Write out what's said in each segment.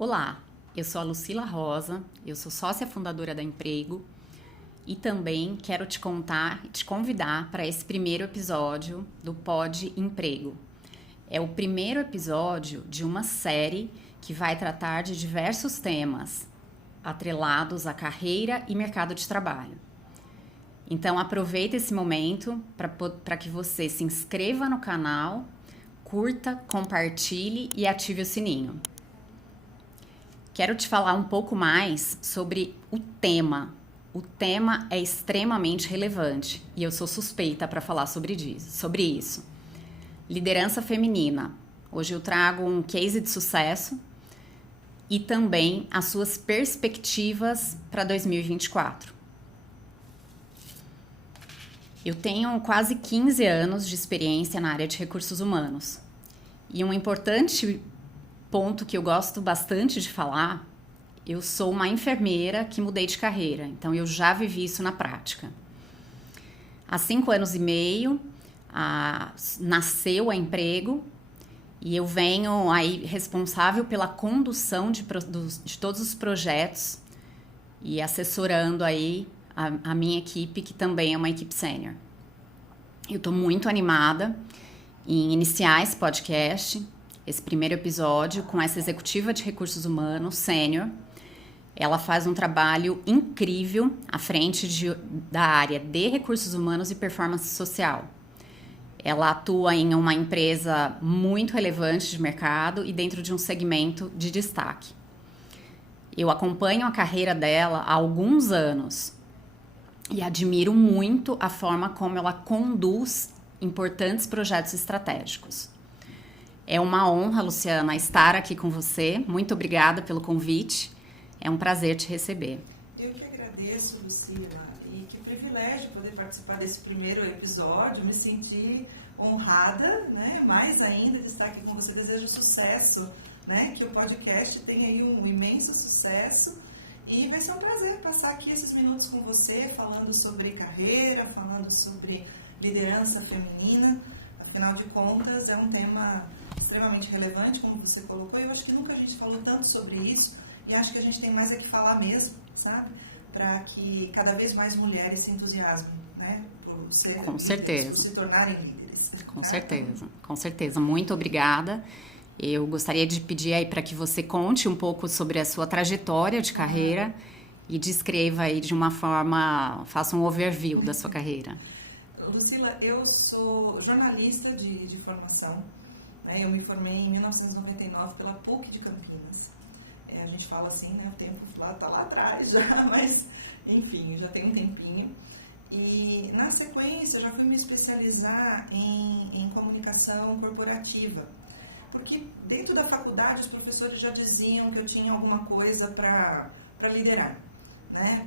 Olá, eu sou a Lucila Rosa, eu sou sócia fundadora da Emprego e também quero te contar e te convidar para esse primeiro episódio do Pod Emprego. É o primeiro episódio de uma série que vai tratar de diversos temas atrelados à carreira e mercado de trabalho. Então aproveita esse momento para que você se inscreva no canal, curta, compartilhe e ative o sininho. Quero te falar um pouco mais sobre o tema. O tema é extremamente relevante e eu sou suspeita para falar sobre isso. Liderança feminina. Hoje eu trago um case de sucesso e também as suas perspectivas para 2024. Eu tenho quase 15 anos de experiência na área de recursos humanos e um importante ponto que eu gosto bastante de falar, eu sou uma enfermeira que mudei de carreira, então eu já vivi isso na prática. Há 5 anos e meio, nasceu a Emprego e eu venho aí responsável pela condução de todos os projetos e assessorando aí a minha equipe, que também é uma equipe sênior. Eu estou muito animada em iniciar esse podcast, esse primeiro episódio, com essa executiva de recursos humanos, sênior. Ela faz um trabalho incrível à frente da área de recursos humanos e performance social. Ela atua em uma empresa muito relevante de mercado e dentro de um segmento de destaque. Eu acompanho a carreira dela há alguns anos e admiro muito a forma como ela conduz importantes projetos estratégicos. É uma honra, Luciana, estar aqui com você. Muito obrigada pelo convite. É um prazer te receber. Eu que agradeço, Lucila, e que privilégio poder participar desse primeiro episódio. Me senti honrada, né? Mais ainda de estar aqui com você. Desejo sucesso, né? Que o podcast tenha aí um imenso sucesso. E vai ser um prazer passar aqui esses minutos com você, falando sobre carreira, falando sobre liderança feminina. Afinal de contas, é um tema extremamente relevante, como você colocou, e eu acho que nunca a gente falou tanto sobre isso, e acho que a gente tem mais é que falar mesmo, sabe? Para que cada vez mais mulheres se entusiasmem, né? Por serem líderes, por se tornarem líderes. Com certeza. Muito obrigada. Eu gostaria de pedir aí para que você conte um pouco sobre a sua trajetória de carreira e descreva aí de uma forma, faça um overview da sua carreira. Lucila, eu sou jornalista de formação, né? Eu me formei em 1999 pela PUC de Campinas. A gente fala assim, né? O tempo está lá atrás já, mas enfim, já tem um tempinho. E na sequência eu já fui me especializar em comunicação corporativa, porque dentro da faculdade os professores já diziam que eu tinha alguma coisa para liderar. Né?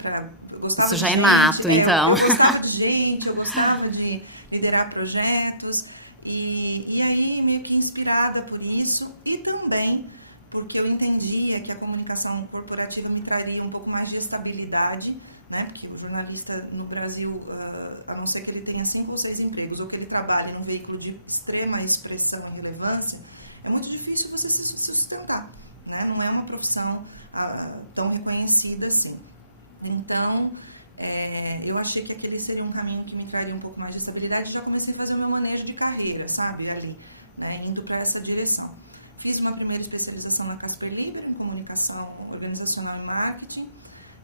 Isso já é nato, então. Eu gostava de gente, eu gostava de liderar projetos e aí meio que inspirada por isso e também porque eu entendia que a comunicação corporativa me traria um pouco mais de estabilidade, né? Porque o jornalista no Brasil, a não ser que ele tenha 5 ou 6 empregos ou que ele trabalhe num veículo de extrema expressão e relevância, é muito difícil você se sustentar, né? Não é uma profissão tão reconhecida assim. Então, eu achei que aquele seria um caminho que me traria um pouco mais de estabilidade e já comecei a fazer o meu manejo de carreira, sabe, ali, né, indo para essa direção. Fiz uma primeira especialização na Casper Libero, em comunicação organizacional e marketing.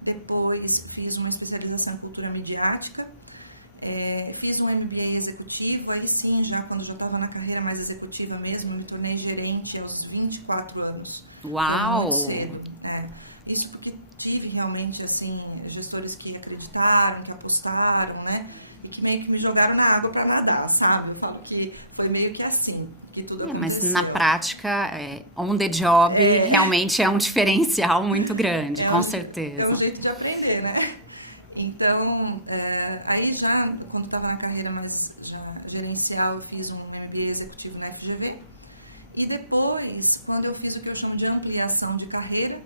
Depois fiz uma especialização em cultura mediática. Fiz um MBA executivo, aí sim, já quando já estava na carreira mais executiva mesmo, eu me tornei gerente aos 24 anos. Uau! Muito cedo, né? Isso porque tive realmente, assim, gestores que acreditaram, que apostaram, né? E que meio que me jogaram na água para nadar, sabe? Eu falo que foi meio que assim, que tudo aconteceu. Mas na prática, on the job, realmente é um diferencial muito grande, com certeza. É um jeito de aprender, né? Então, aí já, quando estava na carreira mais gerencial, eu fiz um MBA executivo na FGV. E depois, quando eu fiz o que eu chamo de ampliação de carreira,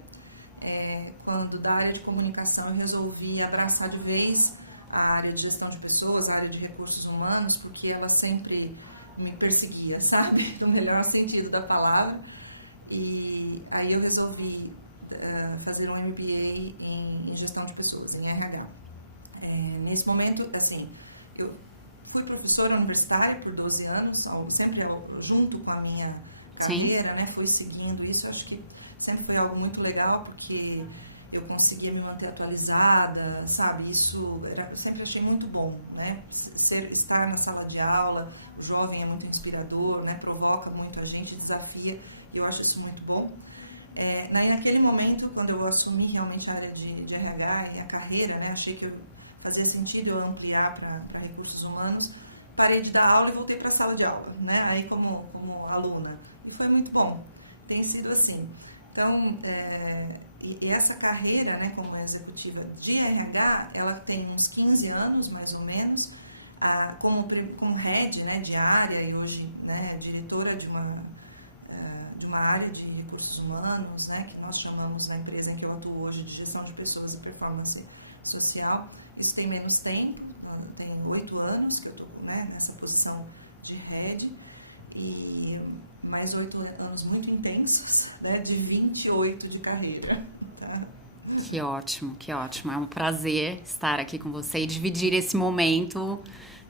quando da área de comunicação eu resolvi abraçar de vez a área de gestão de pessoas, a área de recursos humanos, porque ela sempre me perseguia, sabe? No melhor sentido da palavra. E aí eu resolvi fazer um MBA em gestão de pessoas, em RH. Nesse momento, assim, eu fui professora universitária por 12 anos, sempre junto com a minha carreira, né? Fui seguindo isso. Eu acho que sempre foi algo muito legal, porque eu conseguia me manter atualizada, sabe? Isso eu sempre achei muito bom, né? Estar na sala de aula, o jovem é muito inspirador, né? Provoca muito a gente, desafia, e eu acho isso muito bom. Naquele momento, quando eu assumi realmente a área de RH e a carreira, né? Achei que fazia sentido eu ampliar para recursos humanos, parei de dar aula e voltei para a sala de aula, né? Aí como aluna. E foi muito bom, tem sido assim. Então, e essa carreira, né, como executiva de RH, ela tem uns 15 anos, mais ou menos, como head, né, de área, e hoje, né, diretora de uma área de recursos humanos, né, que nós chamamos na empresa em que eu atuo hoje de gestão de pessoas e performance social. Isso tem menos tempo, tem 8 anos que eu estou, né, nessa posição de head, e mais 8 anos muito intensos, né, de 28 de carreira. Tá? Que ótimo, que ótimo. É um prazer estar aqui com você e dividir esse momento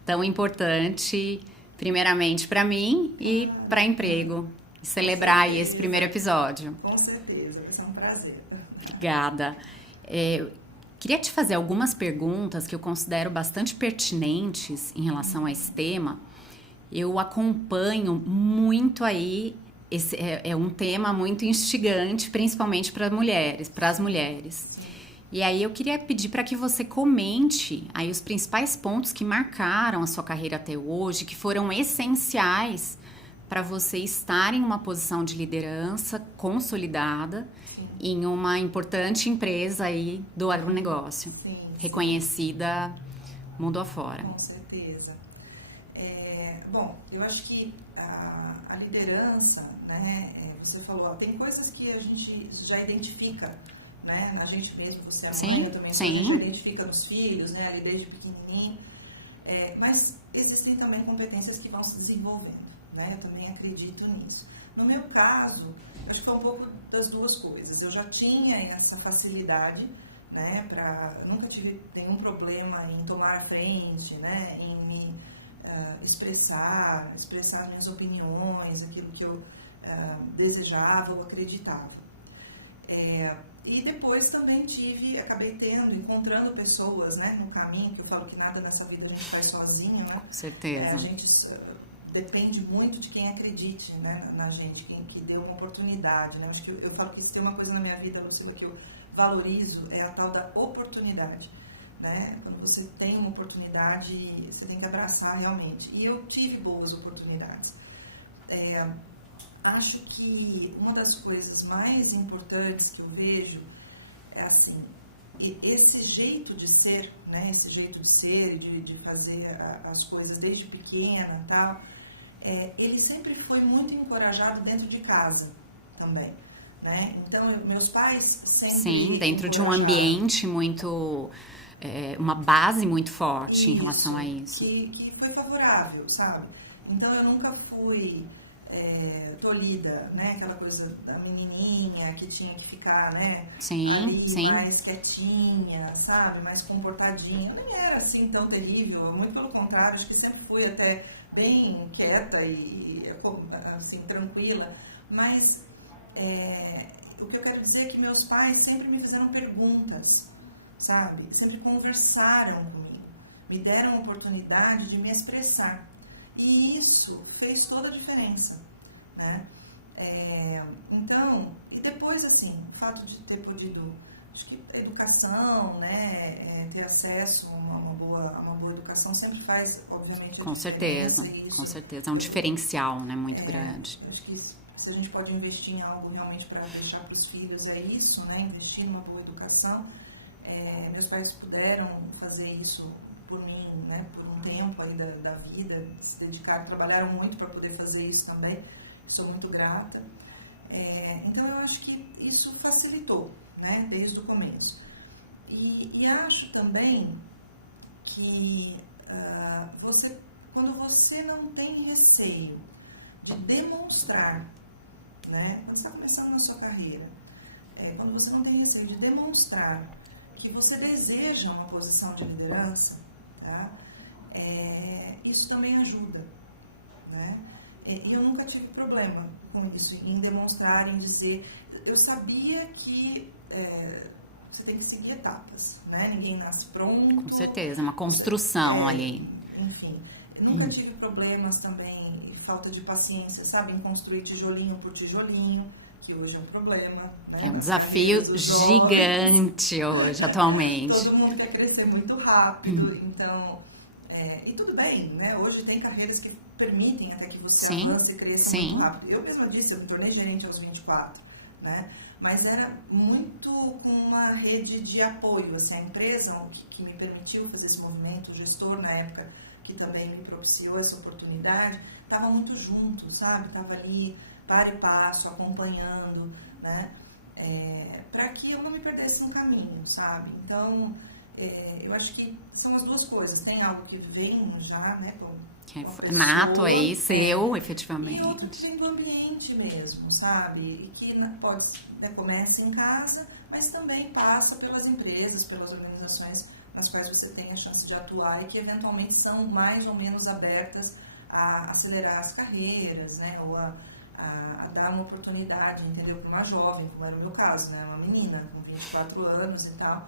tão importante, primeiramente para mim e para emprego. E celebrar aí esse primeiro episódio. Com certeza, vai ser um prazer. Obrigada. Queria te fazer algumas perguntas que eu considero bastante pertinentes em relação a esse tema. Eu acompanho muito aí, esse é um tema muito instigante, principalmente para as mulheres. Sim. E aí eu queria pedir para que você comente aí os principais pontos que marcaram a sua carreira até hoje, que foram essenciais para você estar em uma posição de liderança consolidada, sim, em uma importante empresa aí do agronegócio, sim, reconhecida, sim, mundo afora. Com certeza. Bom, eu acho que a liderança, né, você falou, tem coisas que a gente já identifica, né, a gente mesmo, você é mãe, eu também sou, a gente já identifica nos filhos, né, ali desde pequenininho, mas existem também competências que vão se desenvolvendo, né, eu também acredito nisso. No meu caso, acho que foi um pouco das duas coisas, eu já tinha essa facilidade, né, nunca tive nenhum problema em tomar a frente, né, em me expressar minhas opiniões, aquilo que eu desejava ou acreditava. E depois também acabei encontrando pessoas, né, no caminho, que eu falo que nada nessa vida a gente faz sozinho, né? Com certeza. A gente depende muito de quem acredite, né, na gente, quem que deu uma oportunidade, né? Acho que eu falo que se tem uma coisa na minha vida, Lucila, que eu valorizo, é a tal da oportunidade. Né? Quando você tem uma oportunidade, você tem que abraçar realmente. E eu tive boas oportunidades. Acho que uma das coisas mais importantes que eu vejo é assim, esse jeito de ser, né? Esse jeito de ser, de fazer as coisas desde pequena e tal, ele sempre foi muito encorajado dentro de casa também. Né? Então, meus pais sempre... Sim, dentro de um ambiente muito... uma base muito forte isso, em relação a isso. Que foi favorável, sabe? Então, eu nunca fui tolhida, né? Aquela coisa da menininha que tinha que ficar, né? Sim, ali, sim. mais quietinha, sabe? Mais comportadinha. Eu nem era assim tão terrível, muito pelo contrário, acho que sempre fui até bem quieta e assim, tranquila. Mas o que eu quero dizer é que meus pais sempre me fizeram perguntas, sabe? Sempre conversaram comigo, me deram a oportunidade de me expressar. E isso fez toda a diferença, né? Então, e depois, assim, o fato de ter podido, acho que a educação, né, ter acesso a uma boa educação sempre faz, obviamente, com certeza, isso, com certeza. É um diferencial, né, muito grande. Acho que se a gente pode investir em algo realmente para deixar para os filhos, é isso, né? Investir numa boa educação. Meus pais puderam fazer isso por mim, né, por um tempo aí da vida, se dedicaram, trabalharam muito para poder fazer isso também, sou muito grata. Então eu acho que isso facilitou, né, desde o começo. E acho também que quando você não tem receio de demonstrar, né? Quando você está começando na sua carreira, quando você não tem receio de demonstrar que você deseja uma posição de liderança, tá? Isso também ajuda, né? E eu nunca tive problema com isso, em demonstrar, em dizer... Eu sabia que você tem que seguir etapas, né? Ninguém nasce pronto. Com certeza, uma construção ali. Enfim, eu nunca tive problemas também, falta de paciência, sabe? Em construir tijolinho por tijolinho, que hoje é um problema. Né? É um desafio gigante hoje, atualmente. Todo mundo quer crescer muito rápido, então... e tudo bem, né? Hoje tem carreiras que permitem até que você avance e cresça muito rápido. Eu mesma disse, eu me tornei gerente aos 24, né? Mas era muito com uma rede de apoio, assim, a empresa que me permitiu fazer esse movimento, o gestor na época que também me propiciou essa oportunidade, estava muito junto, sabe? Estava ali, para e passo, acompanhando, né? Para que eu não me perdesse no caminho, sabe? Então, eu acho que são as duas coisas. Tem algo que vem já, né? Nato aí, seu, efetivamente. E outro tipo ambiente mesmo, sabe? E que começa em casa, mas também passa pelas empresas, pelas organizações nas quais você tem a chance de atuar e que eventualmente são mais ou menos abertas a acelerar as carreiras, né? Ou a dar uma oportunidade, entendeu? Para uma jovem, como era o meu caso, né? Uma menina com 24 anos e tal.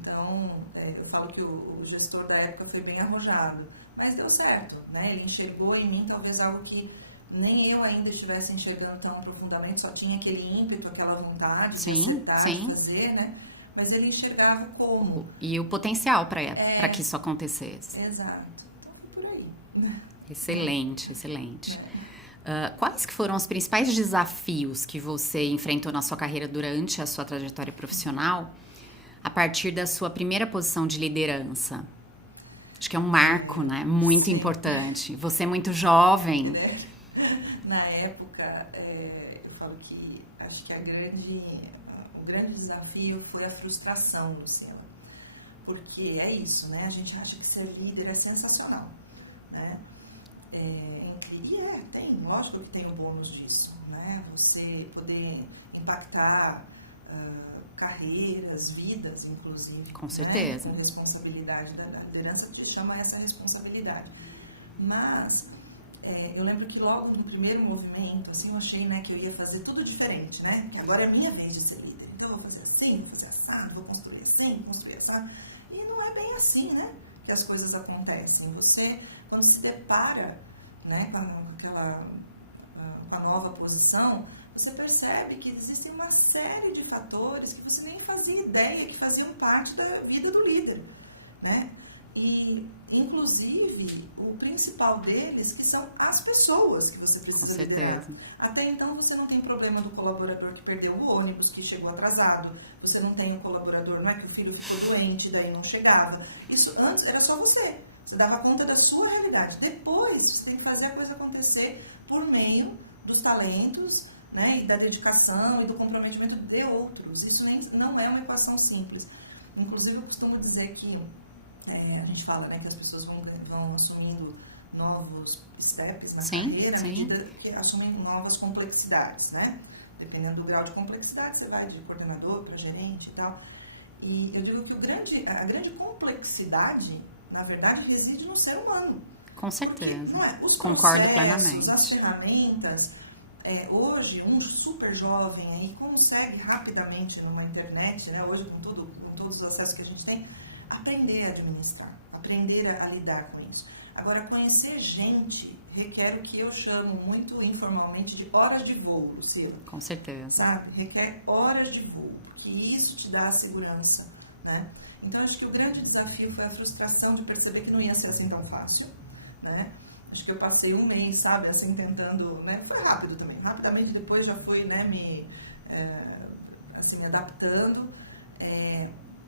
Então, eu falo que o gestor da época foi bem arrojado, mas deu certo, né? Ele enxergou em mim talvez algo que nem eu ainda estivesse enxergando tão profundamente, só tinha aquele ímpeto, aquela vontade de acertar, de fazer, né? Mas ele enxergava como. E o potencial para que isso acontecesse. Exato. Então, foi por aí. Excelente, excelente. Quais que foram os principais desafios que você enfrentou na sua carreira durante a sua trajetória profissional a partir da sua primeira posição de liderança? Acho que é um marco, né? Muito importante. Você é muito jovem. Na época, eu falo que acho que o grande desafio foi a frustração, Luciana. Porque é isso, né? A gente acha que ser líder é sensacional, né? Lógico que tem o bônus disso, né? Você poder impactar carreiras, vidas, inclusive. Com certeza. Né? Com responsabilidade da liderança, te chama essa responsabilidade. Mas, eu lembro que logo no primeiro movimento, assim, eu achei, né, que eu ia fazer tudo diferente, né? Que agora é a minha vez de ser líder. Então, eu vou fazer assim, vou fazer assado, vou construir assim, construir assado. E não é bem assim, né? Que as coisas acontecem. Você, quando se depara, né, com a nova posição, você percebe que existem uma série de fatores que você nem fazia ideia que faziam parte da vida do líder, né? E, inclusive, o principal deles, que são as pessoas que você precisa liderar. Até então, você não tem problema do colaborador que perdeu o ônibus, que chegou atrasado. Você não tem um colaborador, não é que o filho ficou doente, daí não chegava. Isso antes era só você. Você dava conta da sua realidade. Depois, você tem que fazer a coisa acontecer por meio dos talentos, né, e da dedicação e do comprometimento de outros. Isso não é uma equação simples. Inclusive, eu costumo dizer que a gente fala, né, que as pessoas vão assumindo novos steps na carreira à medida que assumem novas complexidades, né? Dependendo do grau de complexidade, você vai de coordenador para gerente e tal. E eu digo que a grande complexidade, na verdade, reside no ser humano. Com certeza. Porque, os concordo processos, plenamente. as ferramentas. Hoje, um super jovem aí consegue rapidamente numa internet, né, hoje com todos os acessos que a gente tem, aprender a administrar, aprender a lidar com isso. Agora, conhecer gente requer o que eu chamo muito informalmente de horas de voo, Lucila. Com certeza. Sabe? Requer horas de voo, porque isso te dá a segurança, né? Então, acho que o grande desafio foi a frustração de perceber que não ia ser assim tão fácil, né? Acho que eu passei um mês, sabe, assim, tentando, né? Foi rápido também. Rapidamente depois já fui, né, me adaptando.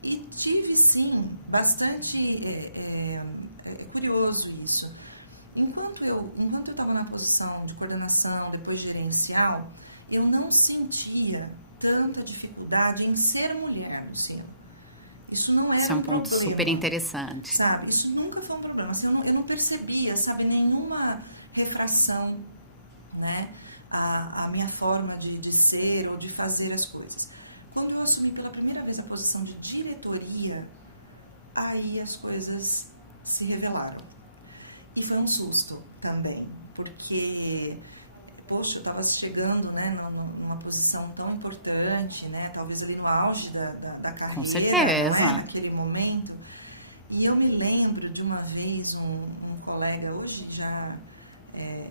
E tive, sim, bastante... curioso isso. Enquanto eu estava na posição de coordenação, depois gerencial, eu não sentia tanta dificuldade em ser mulher, Luciana. Isso não era um problema. Isso é um ponto super interessante. Sabe? Isso nunca foi um problema. Assim, eu não percebia, sabe, nenhuma refração, né? a minha forma de ser ou de fazer as coisas. Quando eu assumi pela primeira vez a posição de diretoria, aí as coisas se revelaram. E foi um susto também, porque, poxa, eu estava chegando, né, numa posição tão importante, né, talvez ali no auge da carreira. Com certeza. Né, naquele momento. E eu me lembro de uma vez um colega, hoje já,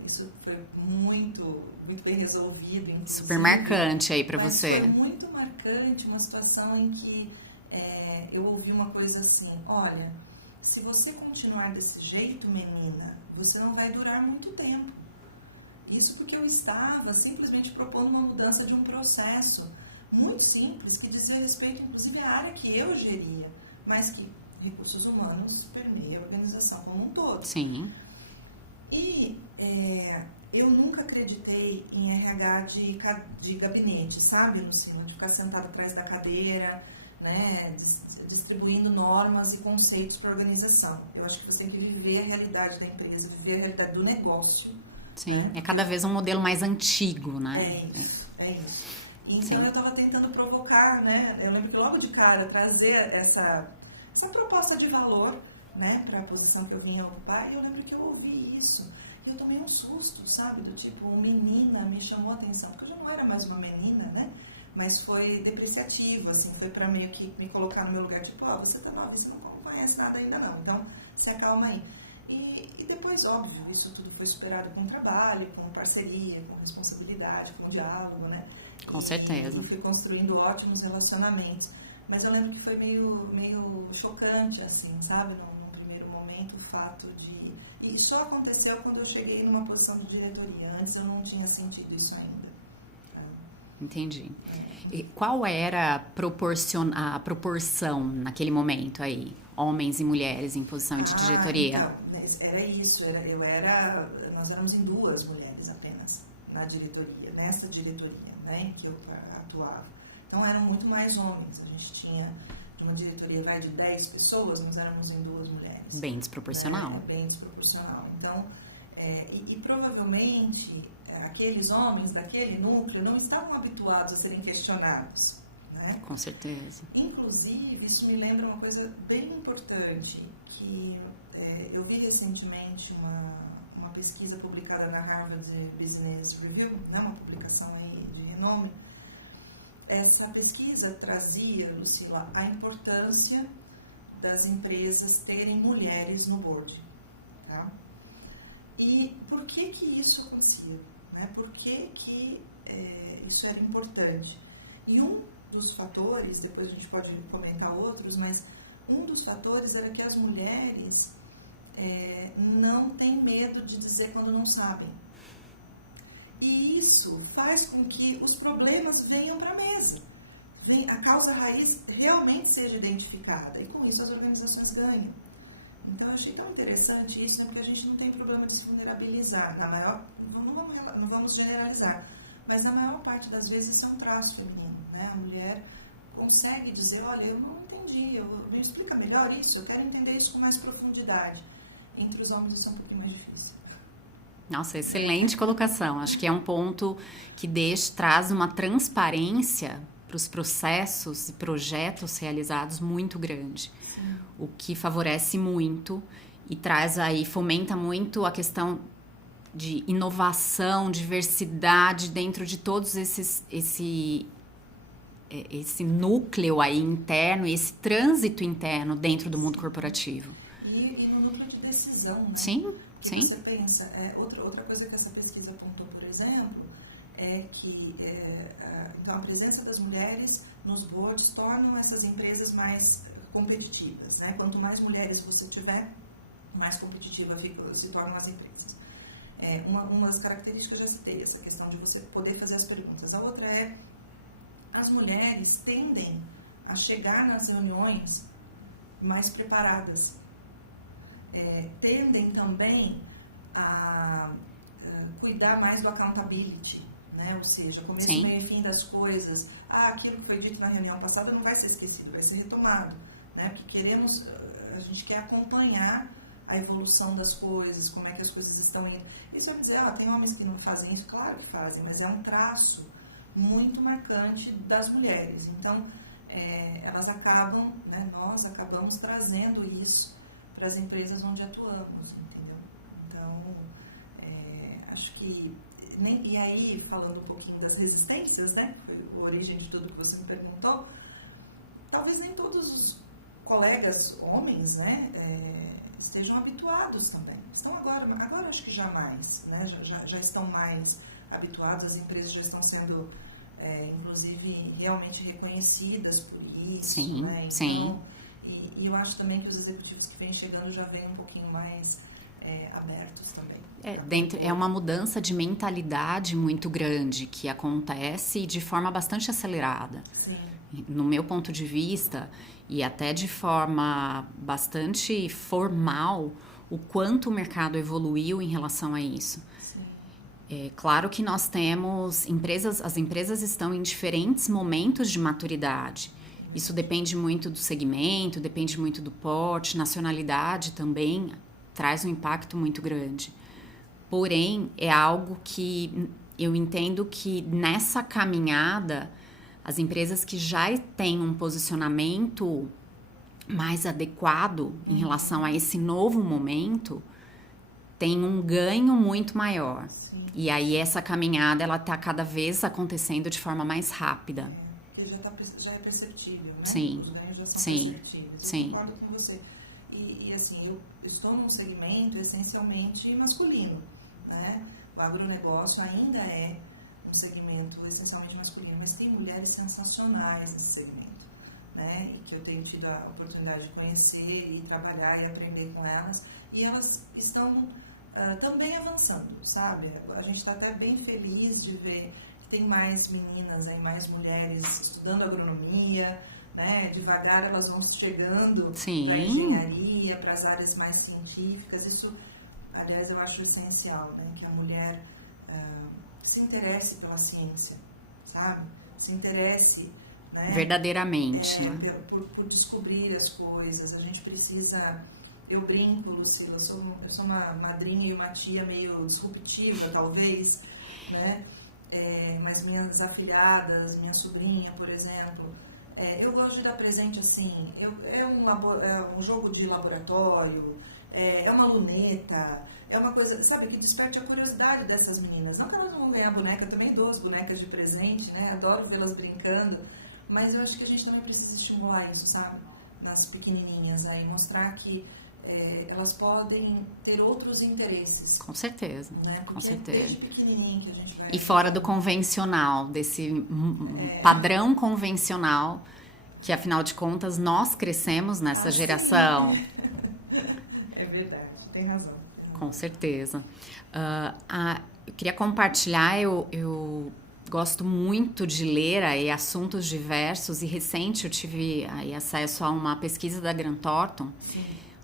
isso foi muito bem resolvido. Inclusive. Super marcante aí para você. Foi muito marcante, uma situação em que eu ouvi uma coisa assim, olha, se você continuar desse jeito, menina, você não vai durar muito tempo. Isso porque eu estava simplesmente propondo uma mudança de um processo muito simples, que dizia respeito, inclusive, à área que eu geria, mas que recursos humanos permeia a organização como um todo. Sim. E eu nunca acreditei em RH de gabinete, sabe, Luciano? De ficar sentado atrás da cadeira, né, distribuindo normas e conceitos para a organização. Eu acho que você tem que viver a realidade da empresa, viver a realidade do negócio. Sim, né? É cada vez um modelo mais antigo, né? É isso. Então, Sim. eu estava tentando provocar, né? Eu lembro que logo de cara, trazer essa proposta de valor, né, para a posição que eu vinha ocupar, e eu lembro que eu ouvi isso. E eu tomei um susto, sabe? Do tipo, menina, me chamou a atenção, porque eu já não era mais uma menina, né? Mas foi depreciativo, assim, foi para meio que me colocar no meu lugar, tipo, você tá nova, você não conhece nada ainda não, então se acalma aí. E depois, óbvio, isso tudo foi superado com trabalho, com parceria, com responsabilidade, com diálogo, né? Com certeza. E fui construindo ótimos relacionamentos. Mas eu lembro que foi meio chocante, assim, sabe? Num primeiro momento, o fato de... E só aconteceu quando eu cheguei numa posição de diretoria. Antes eu não tinha sentido isso ainda. Entendi. E qual era a proporção naquele momento aí? Homens e mulheres em posição de diretoria? Então, era isso. Nós éramos em 2 mulheres apenas na diretoria, nessa diretoria, né, que eu atuava. Então eram muito mais homens. A gente tinha uma diretoria de 10 pessoas, nós éramos em 2 mulheres. Bem desproporcional. Bem desproporcional. Então, e provavelmente aqueles homens daquele núcleo não estavam habituados a serem questionados. Né? Com certeza. Inclusive, isso me lembra uma coisa bem importante, que eu vi recentemente uma pesquisa publicada na Harvard Business Review, né, uma publicação aí de renome. Essa pesquisa trazia, Lucila, a importância das empresas terem mulheres no board. Tá? E por que isso acontecia? Né? Por que isso era importante? E um dos fatores, depois a gente pode comentar outros, mas um dos fatores era que as mulheres não têm medo de dizer quando não sabem. E isso faz com que os problemas venham para a mesa. A causa raiz realmente seja identificada. E com isso as organizações ganham. Então eu achei tão interessante isso, né, porque a gente não tem problema de se vulnerabilizar. Não vamos generalizar. Mas na maior parte das vezes isso é um traço feminino. Né? A mulher consegue dizer, olha, eu não entendi, me explica melhor isso, eu quero entender isso com mais profundidade. Entre os homens isso é um pouquinho mais difícil. Nossa, excelente colocação. Acho que é um ponto que traz uma transparência para os processos e projetos realizados muito grande. Sim. O que favorece muito e fomenta muito a questão de inovação, diversidade dentro de todos esse núcleo aí interno, esse trânsito interno dentro do mundo corporativo. E no núcleo de decisão, né? Sim. Que você pensa, outra coisa que essa pesquisa apontou, por exemplo, é que então a presença das mulheres nos boards tornam essas empresas mais competitivas. Né? Quanto mais mulheres você tiver, mais competitiva se tornam as empresas. Uma das características, já citei, essa questão de você poder fazer as perguntas. A outra as mulheres tendem a chegar nas reuniões mais preparadas. Tendem também a cuidar mais do accountability, né? Ou seja, começo, meio e fim das coisas. Aquilo que foi dito na reunião passada não vai ser esquecido, vai ser retomado, né? Porque a gente quer acompanhar a evolução das coisas, como é que as coisas estão indo. Isso é dizer, tem homens que não fazem isso, claro que fazem, mas é um traço muito marcante das mulheres. Então, elas acabam, né, nós acabamos trazendo isso para as empresas onde atuamos, entendeu? Então, acho que... E aí, falando um pouquinho das resistências, né, foi a origem de tudo que você me perguntou, talvez nem todos os colegas homens, né, estejam habituados também. Estão agora acho que jamais, né, já estão mais habituados, as empresas já estão sendo, inclusive, realmente reconhecidas por isso. Sim, né? Então, sim. E eu acho também que os executivos que vêm chegando já vêm um pouquinho mais abertos também. É uma mudança de mentalidade muito grande que acontece de forma bastante acelerada. Sim. No meu ponto de vista, e até de forma bastante formal, o quanto o mercado evoluiu em relação a isso. É claro que nós temos as empresas estão em diferentes momentos de maturidade. Isso depende muito do segmento, depende muito do porte, nacionalidade também traz um impacto muito grande. Porém, é algo que eu entendo que nessa caminhada, as empresas que já têm um posicionamento mais adequado em relação a esse novo momento, têm um ganho muito maior. Sim. E aí essa caminhada, ela está cada vez acontecendo de forma mais rápida. Porque já é perceptível, né? Sim. Os ganhos já são Sim. perceptíveis. Sim. Eu concordo com você. E assim, eu estou num segmento essencialmente masculino, né? O agronegócio ainda é um segmento essencialmente masculino, mas tem mulheres sensacionais nesse segmento, né? E que eu tenho tido a oportunidade de conhecer e trabalhar e aprender com elas, e elas estão também avançando, sabe? A gente está até bem feliz de ver que tem mais meninas, mais mulheres estudando agronomia, né? Devagar elas vão chegando para a engenharia, para as áreas mais científicas. Isso, aliás, eu acho essencial, né? Que a mulher se interesse pela ciência, sabe? Se interesse, né? Verdadeiramente. Né? Por descobrir as coisas. A gente precisa... Eu brinco, Lucila, eu sou uma madrinha e uma tia meio disruptiva, talvez, né? Mas minhas afilhadas, minha sobrinha, por exemplo, eu gosto de dar presente assim, um jogo de laboratório, é uma luneta, é uma coisa, sabe, que desperte a curiosidade dessas meninas. Não que elas não vão ganhar boneca, eu também dou as bonecas de presente, né? Adoro vê-las brincando, mas eu acho que a gente também precisa estimular isso, sabe? Nas pequenininhas, aí, mostrar que elas podem ter outros interesses. Com certeza, né? Com certeza. Desde pequenininho que a gente vai... E fora do convencional, desse padrão convencional, que afinal de contas nós crescemos nessa geração. É verdade, tem razão. Com certeza. Eu queria compartilhar, eu gosto muito de ler aí assuntos diversos, e recente eu tive aí acesso a uma pesquisa da Grant Thornton,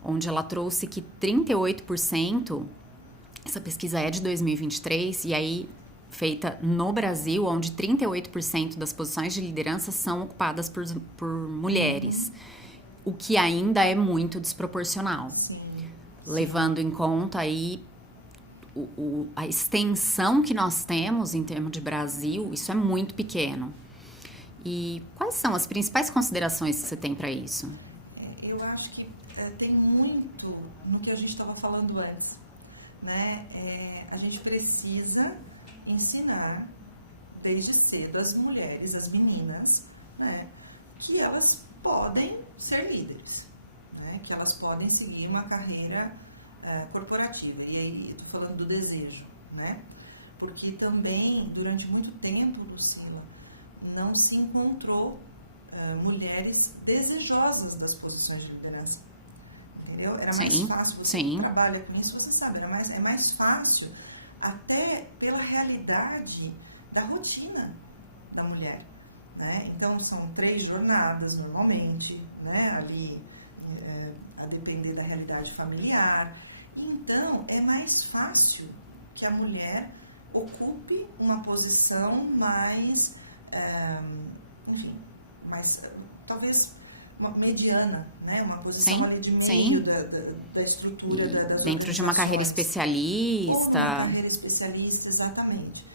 onde ela trouxe que 38%, essa pesquisa é de 2023, e aí feita no Brasil, onde 38% das posições de liderança são ocupadas por mulheres, o que ainda é muito desproporcional. Sim. Levando em conta aí a extensão que nós temos em termos de Brasil, isso é muito pequeno. E quais são as principais considerações que você tem para isso? Eu acho que tem muito no que a gente estava falando antes, né? A gente precisa ensinar desde cedo as mulheres, as meninas, né, que elas podem ser líderes, né, que elas podem seguir uma carreira corporativa. E aí, estou falando do desejo, né? Porque também, durante muito tempo, Lucila, não se encontrou mulheres desejosas das posições de liderança. Entendeu? Era mais fácil, você trabalha com isso, você sabe, é mais fácil, até pela realidade da rotina da mulher, né? Então, são 3 jornadas, normalmente, né? Ali, a depender da realidade familiar. Então, é mais fácil que a mulher ocupe uma posição mais, enfim, mais, talvez uma mediana, né? Uma posição Sim, ali de meio sim. da estrutura das Dentro de uma carreira organizações. Ou uma especialista. carreira especialista, exatamente.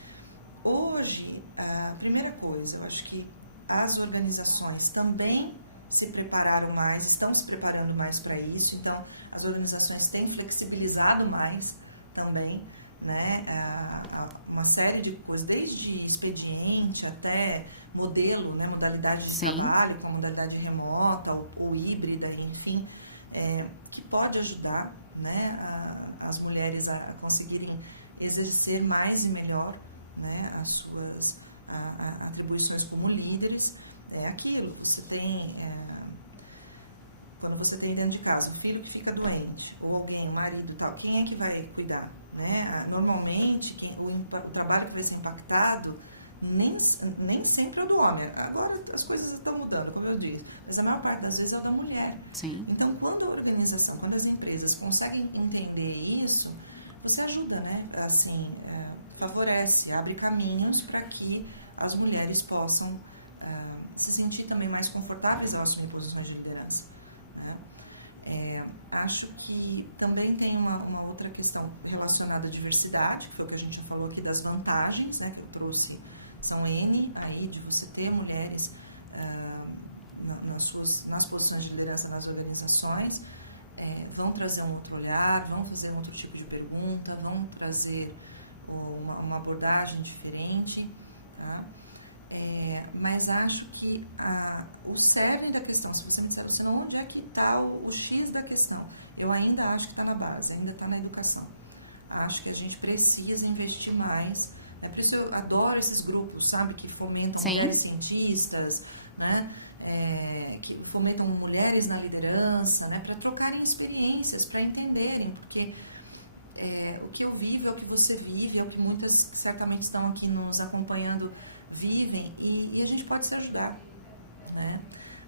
Hoje, a primeira coisa, eu acho que as organizações também se prepararam mais, estão se preparando mais para isso, então as organizações têm flexibilizado mais também, né, uma série de coisas, desde expediente até modelo, né, modalidade de Sim. trabalho, como modalidade remota ou híbrida, enfim, que pode ajudar, né, as mulheres a conseguirem exercer mais e melhor, né, as suas atribuições como líderes. É aquilo, você tem, quando você tem dentro de casa um filho que fica doente, ou alguém, marido e tal, quem é que vai cuidar? Né? Normalmente, o trabalho que vai ser impactado nem sempre é do homem. Agora as coisas estão mudando, como eu disse, mas a maior parte das vezes é da mulher. Sim. Então, quando a organização, quando as empresas conseguem entender isso, você ajuda, né? Assim, favorece, abre caminhos para que as mulheres possam se sentir também mais confortáveis ao assumir posições de liderança. Né? Acho que também tem uma outra questão relacionada à diversidade, que foi o que a gente já falou aqui das vantagens, né, que eu trouxe, são N aí, de você ter mulheres nas posições de liderança nas organizações, vão trazer um outro olhar, vão fazer um outro tipo de pergunta, vão trazer uma abordagem diferente, tá? Mas acho que o cerne da questão, se você me disser, você, onde é que está o X da questão? Eu ainda acho que está na base, ainda está na educação. Acho que a gente precisa investir mais, né? Por isso eu adoro esses grupos, sabe, que fomentam Sim. mulheres cientistas, né? Que fomentam mulheres na liderança, né? Para trocarem experiências, para entenderem, porque o que eu vivo é o que você vive, é o que muitas certamente estão aqui nos acompanhando vivem, e a gente pode se ajudar, né?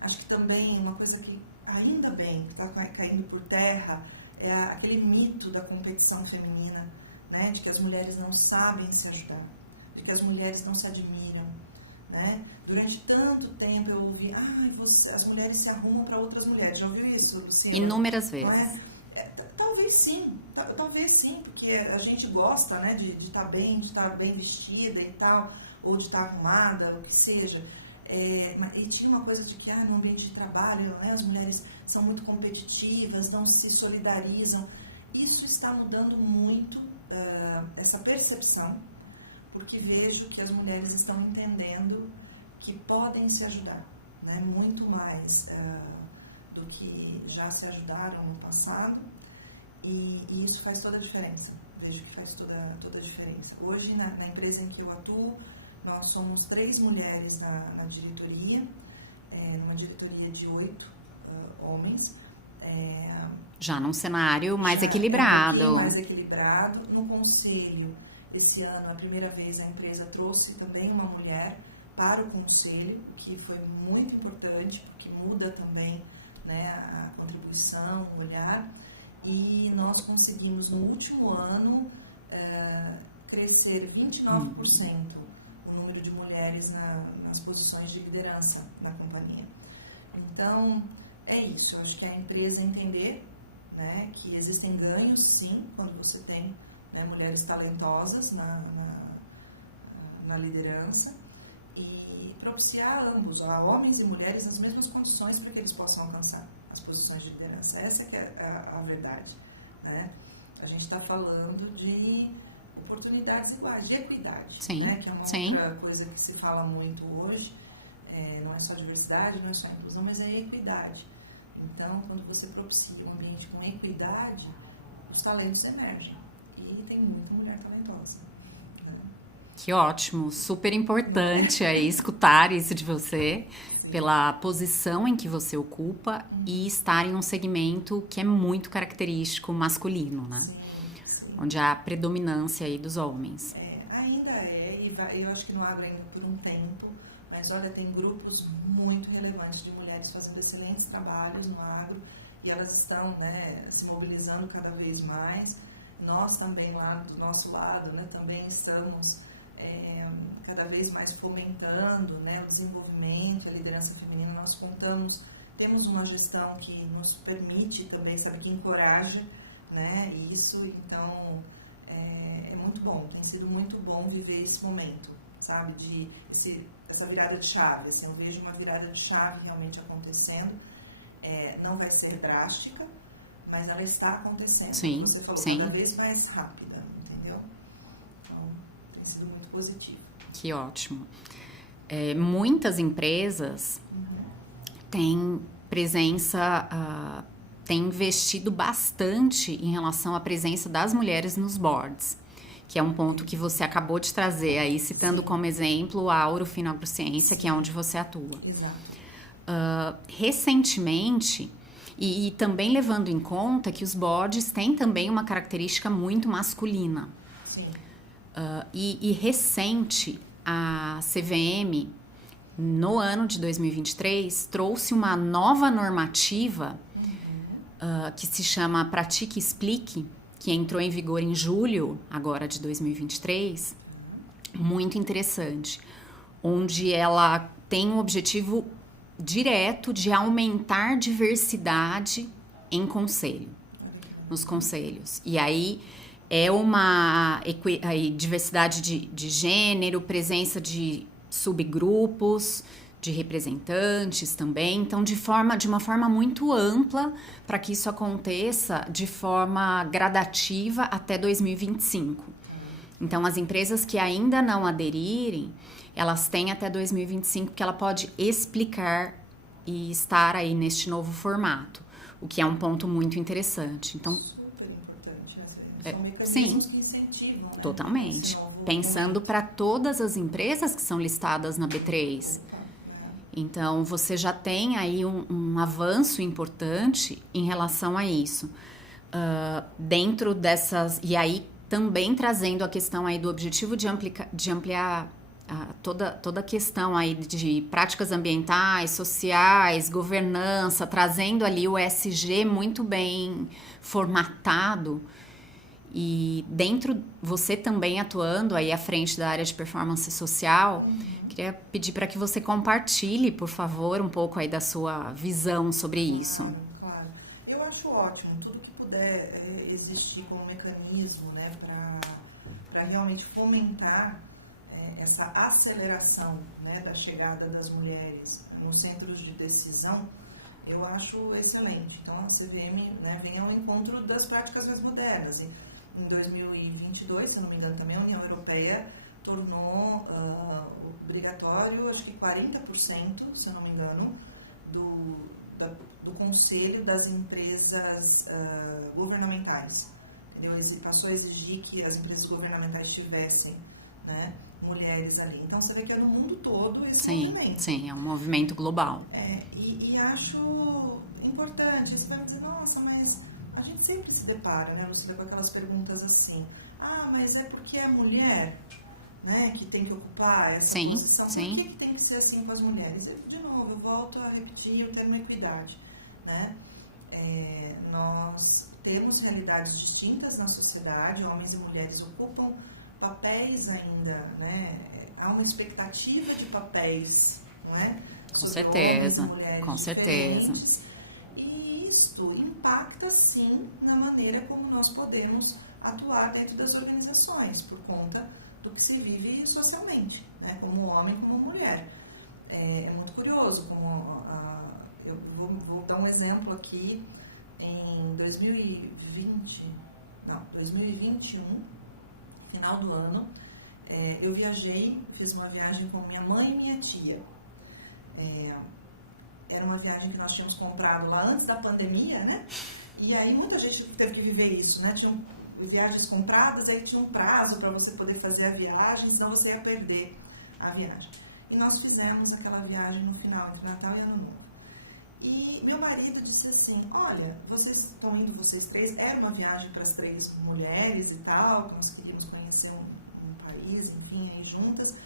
Acho que também uma coisa que ainda bem está caindo por terra é aquele mito da competição feminina, né? De que as mulheres não sabem se ajudar, de que as mulheres não se admiram, né? Durante tanto tempo eu ouvi, as mulheres se arrumam para outras mulheres. Já ouviu isso, Luciana? Inúmeras vezes. Talvez sim, porque a gente gosta, né, de estar bem, vestida e tal, ou de estar arrumada, o que seja. E tinha uma coisa de que no ambiente de trabalho, né, as mulheres são muito competitivas, não se solidarizam. Isso está mudando muito essa percepção, porque vejo que as mulheres estão entendendo que podem se ajudar, né, muito mais do que já se ajudaram no passado, e isso faz toda a diferença. Vejo que faz toda a diferença. Hoje, na empresa em que eu atuo, nós somos 3 mulheres na diretoria, uma diretoria de 8 homens. Já num cenário mais equilibrado. Mais equilibrado. No conselho, esse ano, a primeira vez, a empresa trouxe também uma mulher para o conselho, que foi muito importante, porque muda também, né, a contribuição, o olhar. E nós conseguimos, no último ano, crescer 29% o número de mulheres nas posições de liderança na companhia. Então, é isso. Eu acho que a empresa entender, né, que existem ganhos, sim, quando você tem, né, mulheres talentosas na liderança, e propiciar ambos, homens e mulheres, nas mesmas condições para que eles possam alcançar as posições de liderança. Essa que é a verdade, né? A gente está falando de oportunidades iguais, de equidade, sim, né? Que é uma sim. outra coisa que se fala muito hoje. Não é só diversidade, não é só inclusão, mas é equidade. Então, quando você propicia um ambiente com equidade, os talentos emergem. E tem muita mulher talentosa. Que ótimo, super importante aí escutar isso de você, sim, pela posição em que você ocupa e estar em um segmento que é muito característico masculino, né? Sim, sim. Onde há a predominância aí dos homens. Ainda e eu acho que no agro ainda por um tempo, mas olha, tem grupos muito relevantes de mulheres fazendo excelentes trabalhos no agro, e elas estão, né, se mobilizando cada vez mais. Nós também lá do nosso lado, né, também estamos cada vez mais fomentando, né, o desenvolvimento e a liderança feminina. Nós contamos temos uma gestão que nos permite também, sabe, que encoraja, né, isso, então é muito bom, tem sido muito bom viver esse momento, sabe, essa virada de chave, assim, eu vejo uma virada de chave realmente acontecendo, não vai ser drástica, mas ela está acontecendo, sim, como você falou, sim. Cada vez mais rápida, entendeu? Então, tem sido muito positivo. Que ótimo. Muitas empresas têm presença, têm investido bastante em relação à presença das mulheres nos boards, que é um ponto que você acabou de trazer aí, citando como exemplo a Auro Finoagrociência, que é onde você atua. Exato. Recentemente, e também levando em conta que os boards têm também uma característica muito masculina. Sim. E recente, a CVM, no ano de 2023, trouxe uma nova normativa que se chama Pratique e Explique, que entrou em vigor em julho, agora de 2023, muito interessante, onde ela tem um objetivo direto de aumentar diversidade em conselho, nos conselhos. E aí é uma diversidade de gênero, presença de subgrupos, de representantes também. Então, de uma forma muito ampla, para que isso aconteça de forma gradativa até 2025. Então, as empresas que ainda não aderirem, elas têm até 2025 que ela pode explicar e estar aí neste novo formato, o que é um ponto muito interessante. Então, super importante, são mecanismos sim, que incentivam, né? totalmente. Pensando para todas as empresas que são listadas na B3. Então, você já tem aí um avanço importante em relação a isso. Dentro dessas... E aí, também trazendo a questão aí do objetivo de ampliar toda a questão aí de práticas ambientais, sociais, governança, trazendo ali o ESG muito bem formatado. E dentro, você também atuando aí à frente da área de performance social, queria pedir para que você compartilhe, por favor, um pouco aí da sua visão sobre isso. Claro. Eu acho ótimo, tudo que puder existir como mecanismo, né, para realmente fomentar essa aceleração, né, da chegada das mulheres nos centros de decisão, eu acho excelente. Então, a CVM, né, vem ao encontro das práticas mais modernas. Em 2022, se não me engano, também a União Europeia tornou obrigatório, acho que 40%, se não me engano, do conselho das empresas governamentais. Entendeu? Passou a exigir que as empresas governamentais tivessem, né, mulheres ali. Então, você vê que é no mundo todo esse movimento. Sim, é um movimento global. E acho importante. Você vai me dizer, nossa, mas a gente sempre se depara, né, você vê com aquelas perguntas assim, mas é porque é a mulher, né, que tem que ocupar essa posição. Sim. Por que tem que ser assim com as mulheres? De novo, eu volto a repetir o termo equidade, né? Nós temos realidades distintas na sociedade, homens e mulheres ocupam papéis ainda, né? Há uma expectativa de papéis, não é? Com certeza, homens e mulheres com certeza. E isto impacta, sim, na maneira como nós podemos atuar dentro das organizações, por conta do que se vive socialmente, né? Como homem e como mulher. É muito curioso, eu vou dar um exemplo aqui, em 2021, final do ano, eu viajei, fiz uma viagem com minha mãe e minha tia. Era uma viagem que nós tínhamos comprado lá antes da pandemia, né? E aí muita gente teve que viver isso, né? Tinham viagens compradas, aí tinha um prazo para você poder fazer a viagem, senão você ia perder a viagem. E nós fizemos aquela viagem no final, entre Natal e Ano Novo. E meu marido disse assim, olha, vocês estão indo, vocês três, era uma viagem para as 3 mulheres e tal, que nós queríamos conhecer um país, enfim, aí juntas.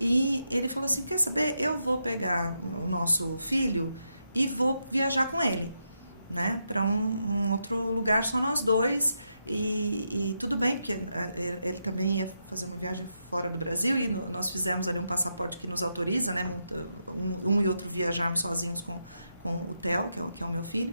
E ele falou assim, quer saber, eu vou pegar o nosso filho e vou viajar com ele, né, para um outro lugar, só nós dois, e tudo bem, porque ele também ia fazer uma viagem fora do Brasil, e nós fizemos ali um passaporte que nos autoriza, né, um e outro viajarmos sozinhos com com o Theo, que é o meu filho.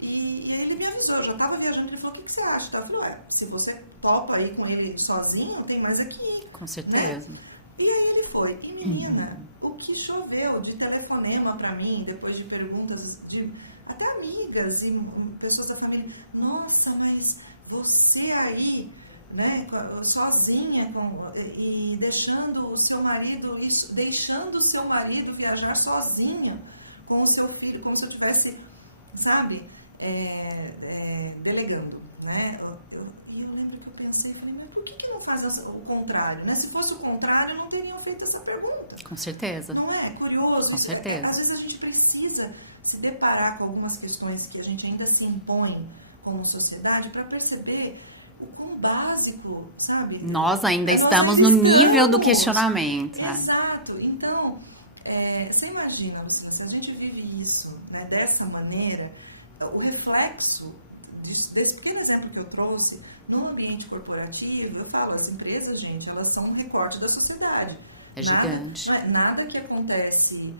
E aí ele me avisou, eu já estava viajando, ele falou, o que você acha? Tá? Eu falei, se você topa aí com ele sozinho, tem mais aqui. Com certeza. Né? E aí ele foi. E menina, o que choveu de telefonema para mim, depois de perguntas de até amigas e pessoas da família. Nossa, mas você aí, né, sozinha e deixando o seu marido viajar sozinho com o seu filho, como se eu tivesse, sabe, delegando, né? E eu lembro que eu pensei, falei, mas por que não faz o contrário, né? Se fosse o contrário, não teriam feito essa pergunta. Com certeza. Não é? Curioso. Com certeza. Às vezes a gente precisa se deparar com algumas questões que a gente ainda se impõe como sociedade para perceber o quão básico, sabe? Nós ainda estamos no nível do questionamento. Exato. Então, você imagina, assim, se a gente vive isso, né, dessa maneira, o reflexo desse pequeno exemplo que eu trouxe, no ambiente corporativo, eu falo, as empresas, gente, elas são um recorte da sociedade. É gigante. Nada que acontece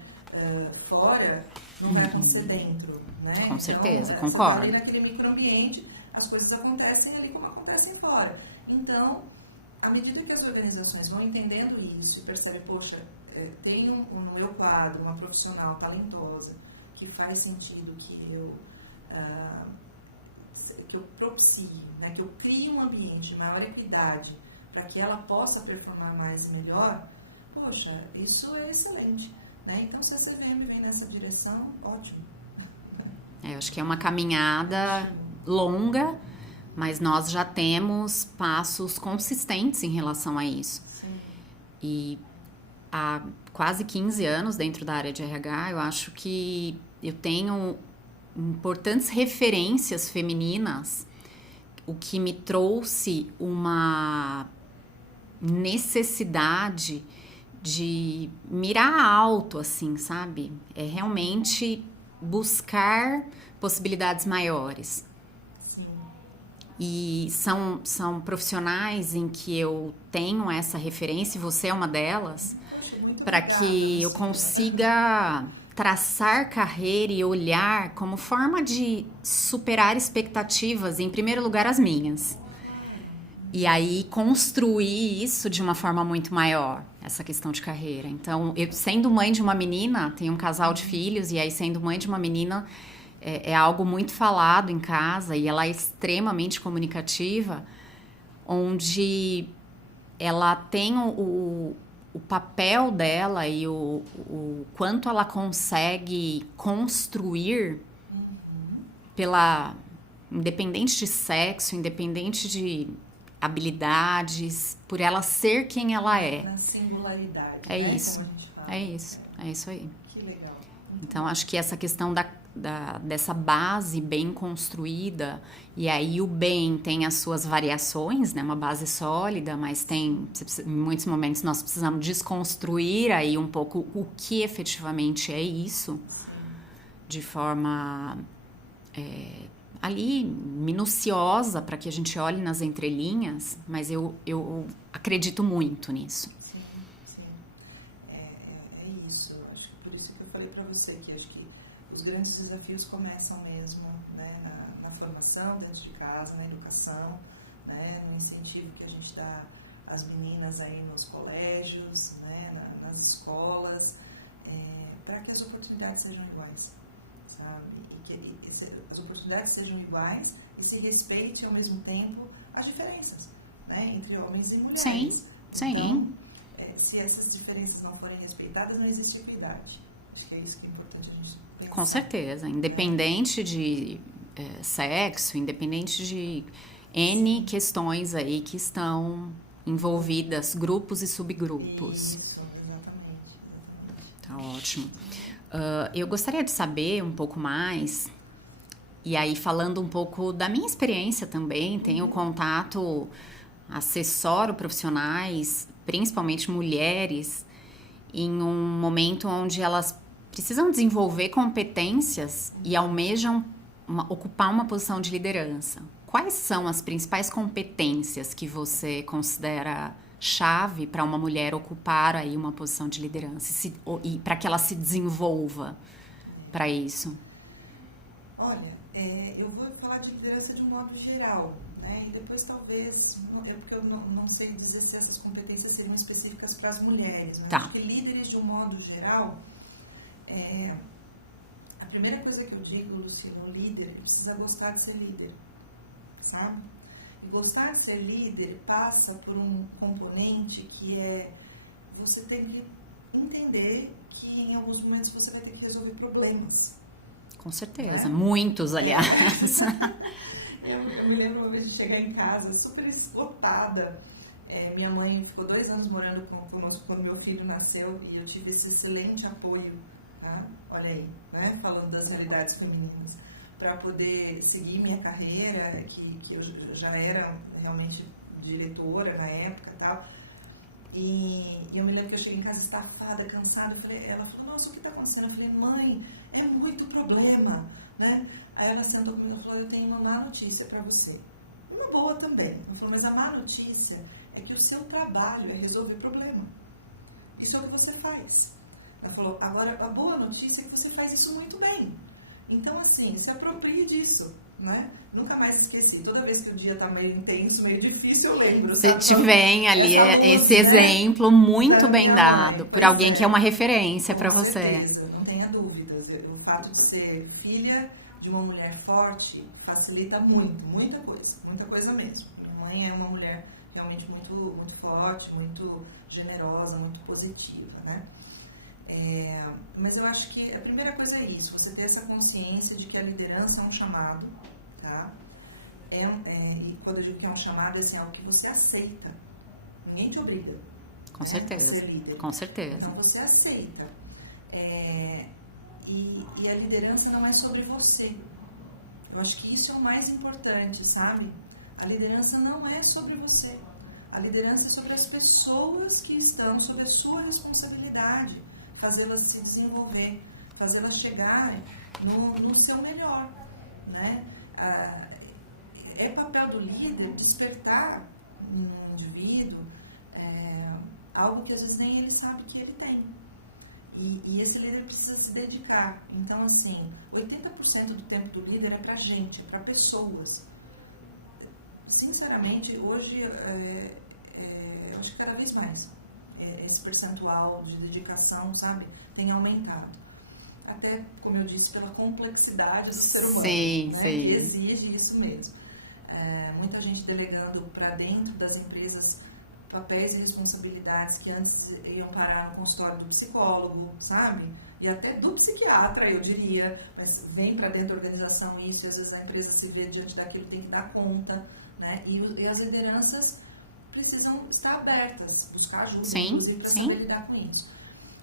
fora não vai acontecer dentro, né? Com certeza, então, concordo. Ali naquele microambiente, as coisas acontecem ali como acontecem fora. Então, à medida que as organizações vão entendendo isso e percebem, poxa, tenho no meu quadro uma profissional talentosa, que faz sentido que eu propicie, né, que eu crie um ambiente de maior equidade para que ela possa performar mais e melhor, poxa, isso é excelente. Né? Então, se a CVM vem nessa direção, ótimo. Eu acho que é uma caminhada longa, mas nós já temos passos consistentes em relação a isso. Sim. E há quase 15 anos dentro da área de RH, eu acho que eu tenho importantes referências femininas, o que me trouxe uma necessidade de mirar alto, assim, sabe? É realmente buscar possibilidades maiores. Sim. E são profissionais em que eu tenho essa referência, e você é uma delas, para que eu consiga traçar carreira e olhar como forma de superar expectativas, em primeiro lugar as minhas. E aí construir isso de uma forma muito maior, essa questão de carreira. Então, eu sendo mãe de uma menina, tenho um casal de filhos, e aí sendo mãe de uma menina é algo muito falado em casa, e ela é extremamente comunicativa, onde ela tem o papel dela e o quanto ela consegue construir independente de sexo, independente de habilidades, por ela ser quem ela é. Na singularidade. É né? isso. Como a gente fala. É isso aí. Que legal. Então, acho que essa questão dessa base bem construída, e aí o bem tem as suas variações, né? Uma base sólida, mas em muitos momentos nós precisamos desconstruir aí um pouco o que efetivamente é isso, de forma ali minuciosa, para que a gente olhe nas entrelinhas, mas eu acredito muito nisso. Sim. É isso. Acho que por isso que eu falei para você que acho que os grandes desafios começam mesmo, né, na formação dentro de casa, na educação, né, no incentivo que a gente dá às meninas aí nos colégios, né, nas escolas, para que as oportunidades sejam iguais, sabe? E que as oportunidades sejam iguais e se respeite ao mesmo tempo as diferenças, né, entre homens e mulheres. Sim. Então, se essas diferenças não forem respeitadas, não existe equidade. Acho que é isso que é importante a gente pensar. Com certeza. Independente de sexo, independente de N questões aí que estão envolvidas, grupos e subgrupos. Isso, exatamente. Tá ótimo. Eu gostaria de saber um pouco mais, e aí falando um pouco da minha experiência também, tenho contato, assessoro profissionais, principalmente mulheres, em um momento onde elas precisam desenvolver competências e almejam ocupar uma posição de liderança. Quais são as principais competências que você considera chave para uma mulher ocupar aí uma posição de liderança e para que ela se desenvolva para isso? Olha, eu vou falar de liderança de um modo geral, né? E depois talvez, porque eu não sei dizer se essas competências seriam específicas para as mulheres, mas acho que líderes de um modo geral, a primeira coisa que eu digo, Luciana, o líder precisa gostar de ser líder, sabe? E gostar de ser líder passa por um componente que você tem que entender que em alguns momentos você vai ter que resolver problemas. Com certeza, muitos, aliás. Eu me lembro uma vez de chegar em casa super esgotada. Minha mãe ficou 2 anos morando conosco quando meu filho nasceu e eu tive esse excelente apoio, tá? Olha aí, né? Falando das realidades femininas, para poder seguir minha carreira, que eu já era realmente diretora na época e tal. E eu me lembro que eu cheguei em casa estafada, cansada. Ela falou, nossa, o que está acontecendo? Eu falei, mãe, é muito problema, né? Aí ela sentou comigo e falou, eu tenho uma má notícia para você. Uma boa também. Ela falou, mas a má notícia é que o seu trabalho é resolver problema. Isso é o que você faz. Ela falou, agora a boa notícia é que você faz isso muito bem. Então, assim, se aproprie disso, né? Nunca mais esqueci. Toda vez que o dia tá meio intenso, meio difícil, eu lembro. Você te vem ali esse exemplo muito bem dado por alguém que é uma referência para você. Com certeza, não tenha dúvidas. O fato de ser filha de uma mulher forte facilita muita coisa mesmo. Minha mãe é uma mulher realmente muito, muito forte, muito generosa, muito positiva, né? Mas eu acho que a primeira coisa é isso, você ter essa consciência de que a liderança é um chamado, tá? E quando eu digo que é um chamado, é assim, algo que você aceita. Ninguém te obriga. Com certeza. A ser líder. Com certeza. Então você aceita. E a liderança não é sobre você. Eu acho que isso é o mais importante, sabe? A liderança não é sobre você. A liderança é sobre as pessoas que estão sob a sua responsabilidade. Fazê-las se desenvolver, fazê-las chegar no seu melhor, né? É papel do líder despertar no indivíduo algo que às vezes nem ele sabe que ele tem. E esse líder precisa se dedicar. Então, assim, 80% do tempo do líder é pra gente, é pra pessoas. Sinceramente, hoje, eu acho que cada vez mais esse percentual de dedicação, sabe, tem aumentado. Até, como eu disse, pela complexidade do ser humano. Sim, né? sim. E exige isso mesmo. Muita gente delegando para dentro das empresas papéis e responsabilidades que antes iam parar no consultório do psicólogo, sabe? E até do psiquiatra, eu diria. Mas vem para dentro da organização isso, e às vezes a empresa se vê diante daquilo, tem que dar conta, né? E as lideranças precisam estar abertas, buscar ajuda, inclusive, para saber lidar com isso.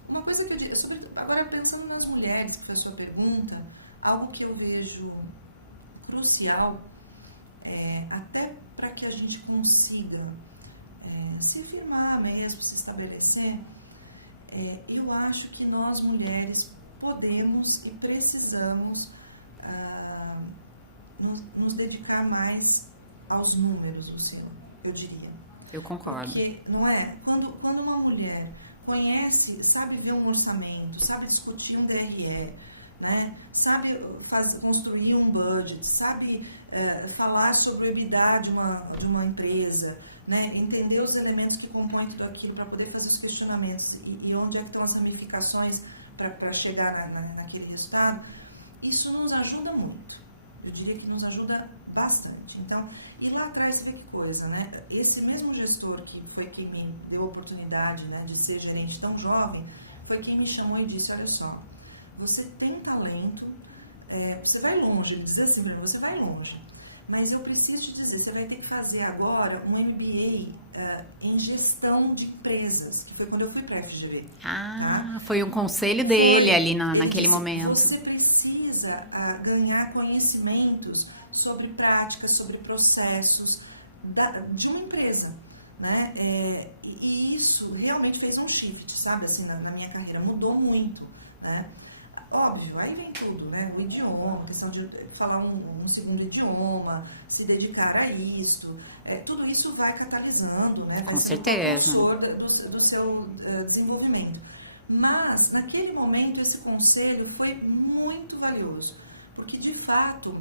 Uma coisa que eu diria, agora pensando nas mulheres, que foi a sua pergunta, algo que eu vejo crucial, até para que a gente consiga se firmar mesmo, se estabelecer, eu acho que nós mulheres podemos e precisamos nos dedicar mais aos números, Luciano, eu diria. Eu concordo. Porque, não é? Quando uma mulher conhece, sabe ver um orçamento, sabe discutir um DRE, né? Sabe construir um budget, sabe falar sobre o EBITDA de uma empresa, né? Entender os elementos que compõem tudo aquilo para poder fazer os questionamentos e onde é que estão as ramificações para chegar naquele resultado, isso nos ajuda muito. Eu diria que nos ajuda bastante. Então, e lá atrás você vê que coisa, né? Esse mesmo gestor que foi quem me deu a oportunidade, né, de ser gerente tão jovem, foi quem me chamou e disse, olha só, você tem talento, você vai longe, ele dizia assim, você vai longe, mas eu preciso te dizer, você vai ter que fazer agora um MBA em gestão de empresas, que foi quando eu fui para a FGV. Tá? Foi um conselho dele ali naquele momento. Você precisa ganhar conhecimentos sobre práticas, sobre processos de uma empresa, né? E isso realmente fez um shift, sabe, assim, na minha carreira, mudou muito, né? Óbvio, aí vem tudo, né? O idioma, a questão de falar um segundo idioma, se dedicar a isso, tudo isso vai catalisando, né? Com certeza. Vai ser um propulsor do seu desenvolvimento. Mas, naquele momento, esse conselho foi muito valioso, porque, de fato,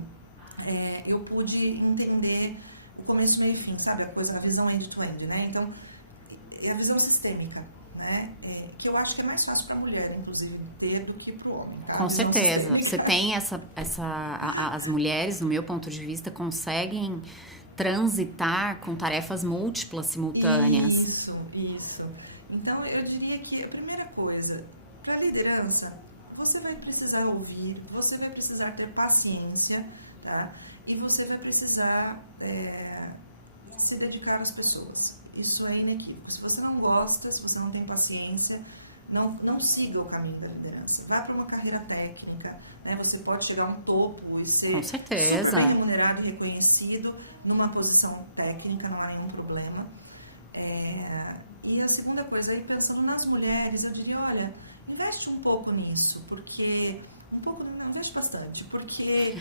eu pude entender o começo, meio e fim, sabe? A coisa, a visão end-to-end, né? Então, a visão sistêmica, né? Que eu acho que é mais fácil para a mulher, inclusive, ter do que para o homem. Tá? Com certeza. Você tem as mulheres, no meu ponto de vista, conseguem transitar com tarefas múltiplas, simultâneas. Isso. Então, eu diria que a primeira coisa, para a liderança, você vai precisar ouvir, você vai precisar ter paciência, tá? E você vai precisar se dedicar às pessoas. Isso é inequívoco. Se você não gosta, se você não tem paciência, não siga o caminho da liderança. Vá para uma carreira técnica, né? Você pode chegar a um topo e ser com certeza super bem remunerado e reconhecido numa posição técnica, não há nenhum problema. E a segunda coisa, aí pensando nas mulheres, eu diria, olha, investe um pouco nisso, porque... investe bastante, porque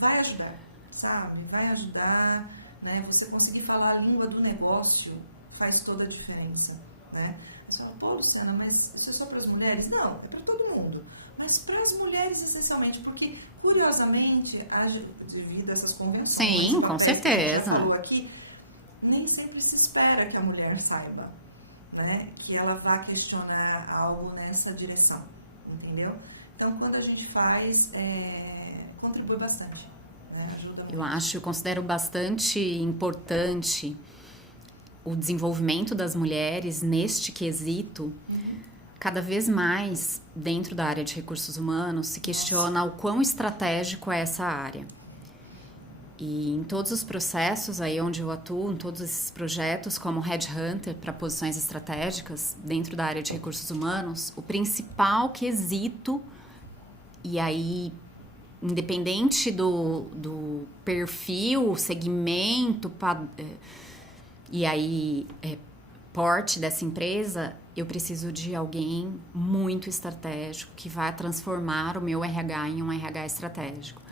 vai ajudar, sabe? Vai ajudar, né? Você conseguir falar a língua do negócio faz toda a diferença, né? Você fala, pô, Luciana, mas isso é só para as mulheres? Não, é para todo mundo. Mas para as mulheres, essencialmente, porque, curiosamente, devido a essas convenções... Sim, com certeza. Que a gente falou aqui, nem sempre se espera que a mulher saiba, né? Que ela vá questionar algo nessa direção, entendeu? Então, quando a gente faz, contribui bastante, né? Ajuda muito. Eu considero bastante importante o desenvolvimento das mulheres neste quesito. Cada vez mais, dentro da área de recursos humanos, se questiona o quão estratégico é essa área. E em todos os processos aí onde eu atuo, em todos esses projetos, como Headhunter para posições estratégicas dentro da área de recursos humanos, o principal quesito, e aí, independente do perfil, segmento, e aí, porte dessa empresa, eu preciso de alguém muito estratégico que vai transformar o meu RH em um RH estratégico.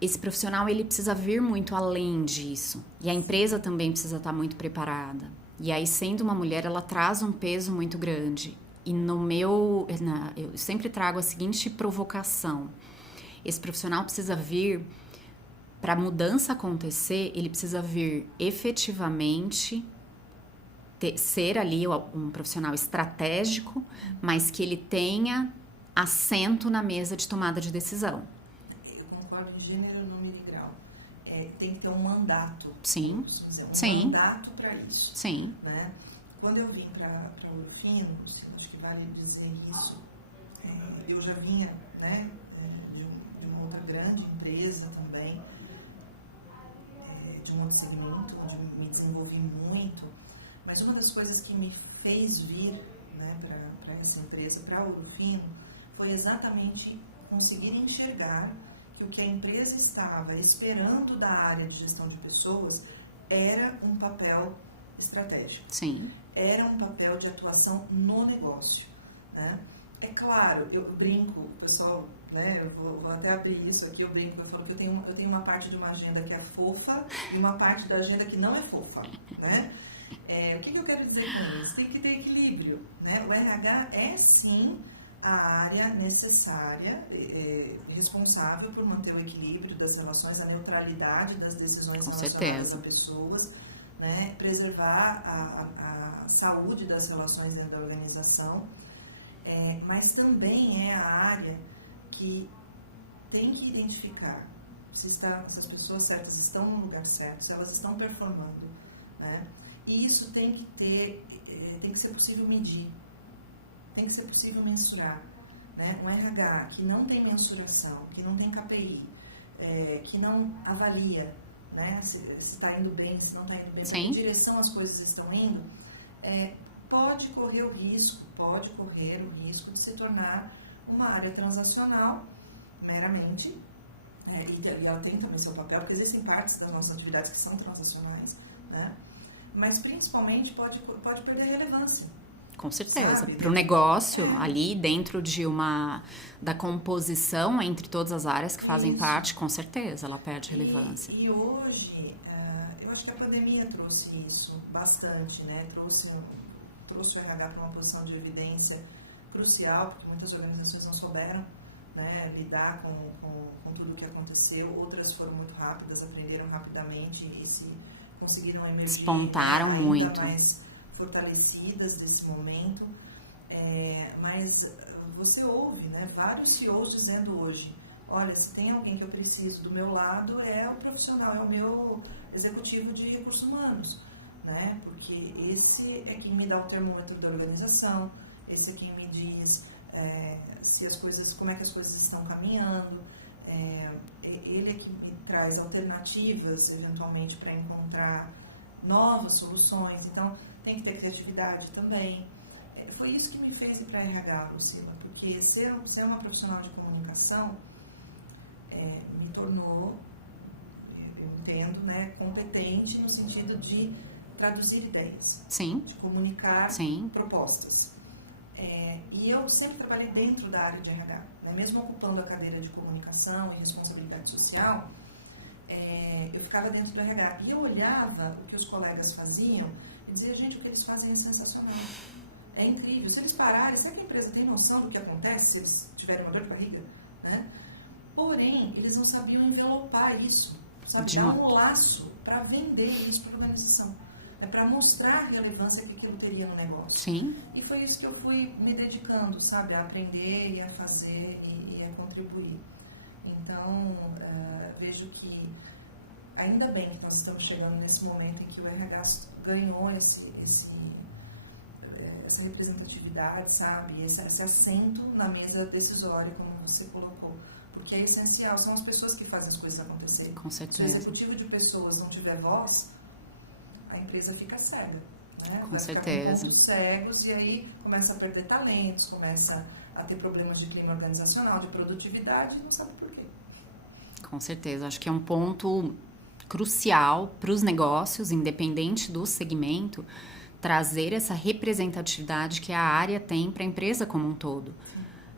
Esse profissional, ele precisa vir muito além disso. E a empresa também precisa estar muito preparada. E aí, sendo uma mulher, ela traz um peso muito grande. E eu sempre trago a seguinte provocação. Esse profissional precisa vir, para a mudança acontecer, ele precisa vir efetivamente, ser ali um profissional estratégico, mas que ele tenha assento na mesa de tomada de decisão. Concordo em gênero, número e grau. Tem que ter um mandato. Sim. Um mandato para isso. Sim. Né? Quando eu vim para Ouro Fino, acho que vale dizer isso, eu já vinha, né, de uma outra grande empresa também, de um outro segmento, onde me desenvolvi muito, mas uma das coisas que me fez vir, né, para essa empresa, para Ouro Fino, foi exatamente conseguir enxergar que o que a empresa estava esperando da área de gestão de pessoas era um papel estratégico. Sim. Era um papel de atuação no negócio, né? É claro, eu brinco, pessoal, né? Eu vou até abrir isso aqui, eu brinco, eu falo que eu tenho uma parte de uma agenda que é fofa e uma parte da agenda que não é fofa, né? O que eu quero dizer com isso? Tem que ter equilíbrio, né? O RH é sim a área necessária, responsável por manter o equilíbrio das relações, a neutralidade das decisões relacionadas a pessoas, né? Preservar a saúde das relações dentro da organização, mas também é a área que tem que identificar se as pessoas certas estão no lugar certo, se elas estão performando, né? E isso tem que ser possível medir. Tem que ser possível mensurar, né? Um RH que não tem mensuração, que não tem KPI, que não avalia, né? Se está indo bem, se não está indo bem, em que direção as coisas estão indo, pode correr o risco de se tornar uma área transacional, meramente, e ela tem também seu papel, porque existem partes das nossas atividades que são transacionais, né? Mas principalmente pode perder relevância. Com certeza. Para o negócio, ali dentro da composição entre todas as áreas que fazem parte, com certeza, ela perde relevância. E hoje, eu acho que a pandemia trouxe isso bastante, né? Trouxe trouxe o RH para uma posição de evidência crucial, porque muitas organizações não souberam, né, lidar com tudo o que aconteceu. Outras foram muito rápidas, aprenderam rapidamente e conseguiram emergir, despontaram ainda muito, mais fortalecidas desse momento. Mas você ouve, né, vários CEOs dizendo hoje: olha, se tem alguém que eu preciso do meu lado, é o profissional, é o meu executivo de recursos humanos, né? Porque esse é quem me dá o termômetro da organização, esse é quem me diz se as coisas, como é que as coisas estão caminhando, ele é que me traz alternativas, eventualmente, para encontrar novas soluções. Então, tem que ter criatividade também. Foi isso que me fez ir para a RH, Lucila, porque ser uma profissional de comunicação me tornou, eu entendo, né, competente no sentido de traduzir ideias, sim, de comunicar sim, propostas. E eu sempre trabalhei dentro da área de RH, né? Mesmo ocupando a cadeira de comunicação e responsabilidade social, eu ficava dentro do RH. E eu olhava o que os colegas faziam e dizia: gente, o que eles fazem é sensacional. É incrível. Se eles pararem, será que a empresa tem noção do que acontece se eles tiverem uma dor de barriga? Né? Porém, eles não sabiam envelopar isso, sabe? Dar um laço para vender isso para a organização, para mostrar a relevância que aquilo teria no negócio. Sim. E foi isso que eu fui me dedicando, sabe? A aprender e a fazer e a contribuir. Então, vejo que ainda bem que nós estamos chegando nesse momento em que o RH ganhou essa representatividade, sabe? Esse assento na mesa decisória, como você colocou. Porque é essencial, são as pessoas que fazem as coisas acontecerem. Com certeza. Se o executivo de pessoas não tiver voz, a empresa fica cega. Né? Com Vai certeza. ficar com pontos cegos e aí começa a perder talentos, começa a ter problemas de clima organizacional, de produtividade e não sabe por quê. Com certeza. Acho que é um ponto crucial para os negócios, independente do segmento, trazer essa representatividade que a área tem para a empresa como um todo.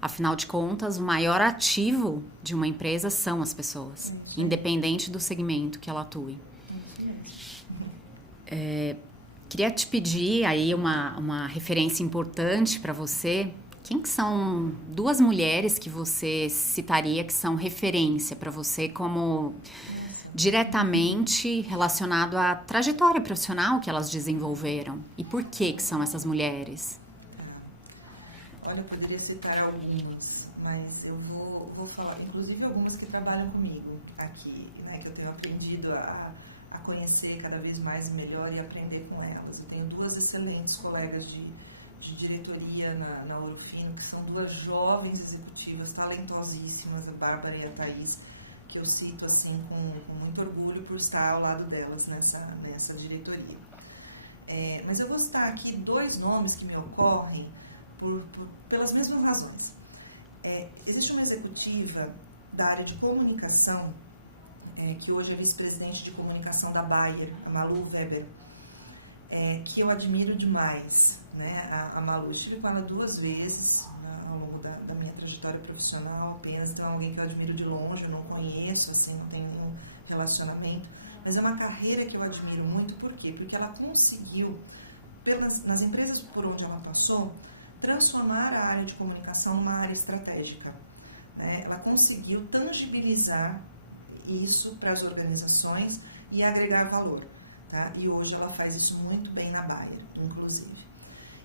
Afinal de contas, o maior ativo de uma empresa são as pessoas, independente do segmento que ela atue. Queria te pedir aí uma referência importante para você. Quem que são duas mulheres que você citaria que são referência para você como diretamente relacionado à trajetória profissional que elas desenvolveram? E por que são essas mulheres? Olha, eu poderia citar algumas, mas eu vou falar, inclusive algumas que trabalham comigo aqui, né, que eu tenho aprendido a conhecer cada vez mais e melhor e aprender com elas. Eu tenho duas excelentes colegas de diretoria na Ouro Fino, que são duas jovens executivas talentosíssimas, a Bárbara e a Thaís, que eu cito assim com muito orgulho por estar ao lado delas nessa diretoria. Mas eu vou citar aqui dois nomes que me ocorrem pelas mesmas razões. Existe uma executiva da área de comunicação, que hoje é vice-presidente de comunicação da Bayer, a Malu Weber, que eu admiro demais. Né? A Malu, eu estive com ela 2 vezes ao longo da minha trajetória profissional. Apenas tem alguém que eu admiro de longe, eu não conheço, assim, não tenho um relacionamento, mas é uma carreira que eu admiro muito. Por quê? Porque ela conseguiu, nas empresas por onde ela passou, transformar a área de comunicação numa área estratégica. Né? Ela conseguiu tangibilizar isso para as organizações e agregar valor. Tá? E hoje ela faz isso muito bem na Bayer, inclusive.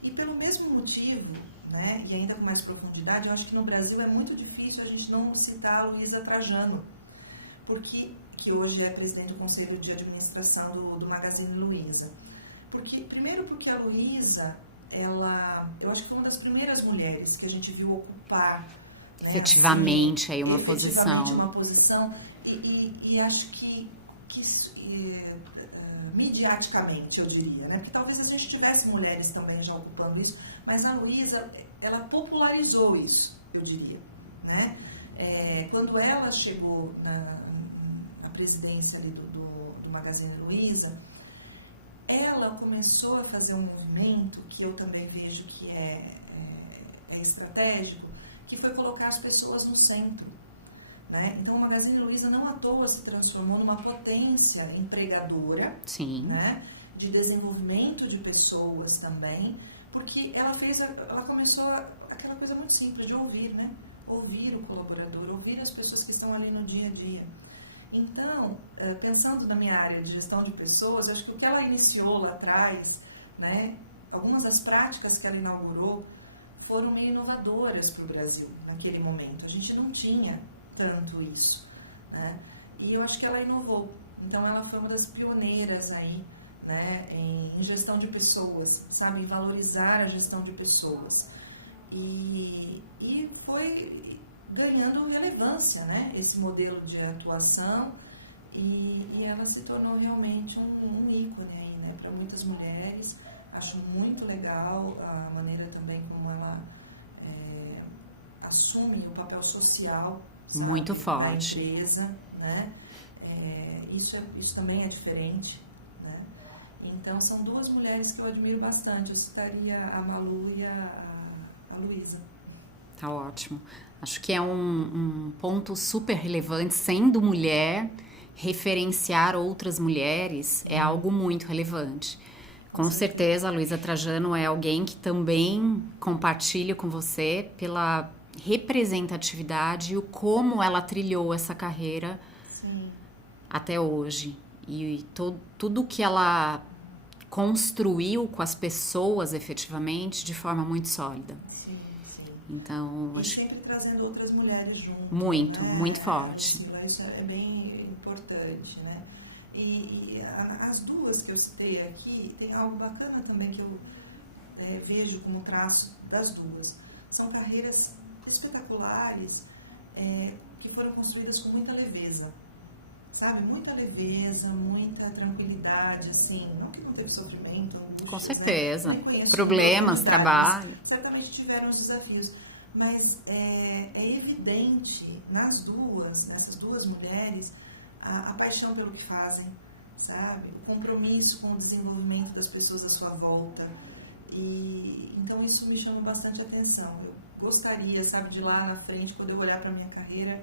E pelo mesmo motivo, né, e ainda com mais profundidade, eu acho que no Brasil é muito difícil a gente não citar a Luísa Trajano, que hoje é presidente do Conselho de Administração do Magazine Luiza. Primeiro porque a Luísa, eu acho que foi uma das primeiras mulheres que a gente viu ocupar, né, efetivamente, assim, aí uma posição. E acho que mediaticamente, eu diria, né? Porque talvez a gente tivesse mulheres também já ocupando isso, mas a Luísa, ela popularizou isso, eu diria, né? Quando ela chegou na presidência ali do Magazine Luiza, ela começou a fazer um movimento que eu também vejo que é estratégico, que foi colocar as pessoas no centro. Né? Então, o Magazine Luiza não à toa se transformou numa potência empregadora, Sim. né? De desenvolvimento de pessoas também, porque ela começou aquela coisa muito simples de ouvir, né? Ouvir o colaborador, ouvir as pessoas que estão ali no dia a dia. Então, pensando na minha área de gestão de pessoas, acho que o que ela iniciou lá atrás, né, algumas das práticas que ela inaugurou foram meio inovadoras para o Brasil naquele momento. A gente não tinha tanto isso, né? E eu acho que ela inovou. Então, ela foi uma das pioneiras aí, né, em gestão de pessoas, sabe, em valorizar a gestão de pessoas. E foi ganhando relevância, né, esse modelo de atuação, e ela se tornou realmente um ícone aí, né, para muitas mulheres. Acho muito legal a maneira também como ela assume o papel social, sabe, muito forte, da empresa, né? Isso também é diferente, né? Então, são duas mulheres que eu admiro bastante. Eu citaria a Malu e a Luísa. Tá ótimo. Acho que é um ponto super relevante. Sendo mulher, referenciar outras mulheres é algo muito relevante. Com certeza, a Luísa Trajano é alguém que também compartilha com você pela representatividade e o como ela trilhou essa carreira até hoje. E tudo que ela construiu com as pessoas, efetivamente, de forma muito sólida. Sim. Então, e acho... sempre trazendo outras mulheres junto. Muito, né? muito forte. Isso é bem importante, né? E as duas que eu citei aqui, tem algo bacana também que eu vejo como traço das duas. São carreiras espetaculares, que foram construídas com muita leveza, sabe? Muita leveza, muita tranquilidade, assim, não que não teve sofrimento, angústias, com certeza, né? Problemas, trabalho. Certamente tiveram os desafios, mas é evidente nessas duas mulheres, a paixão pelo que fazem, sabe? O compromisso com o desenvolvimento das pessoas à sua volta. E então isso me chama bastante atenção. Eu gostaria, sabe, de lá na frente poder olhar para a minha carreira,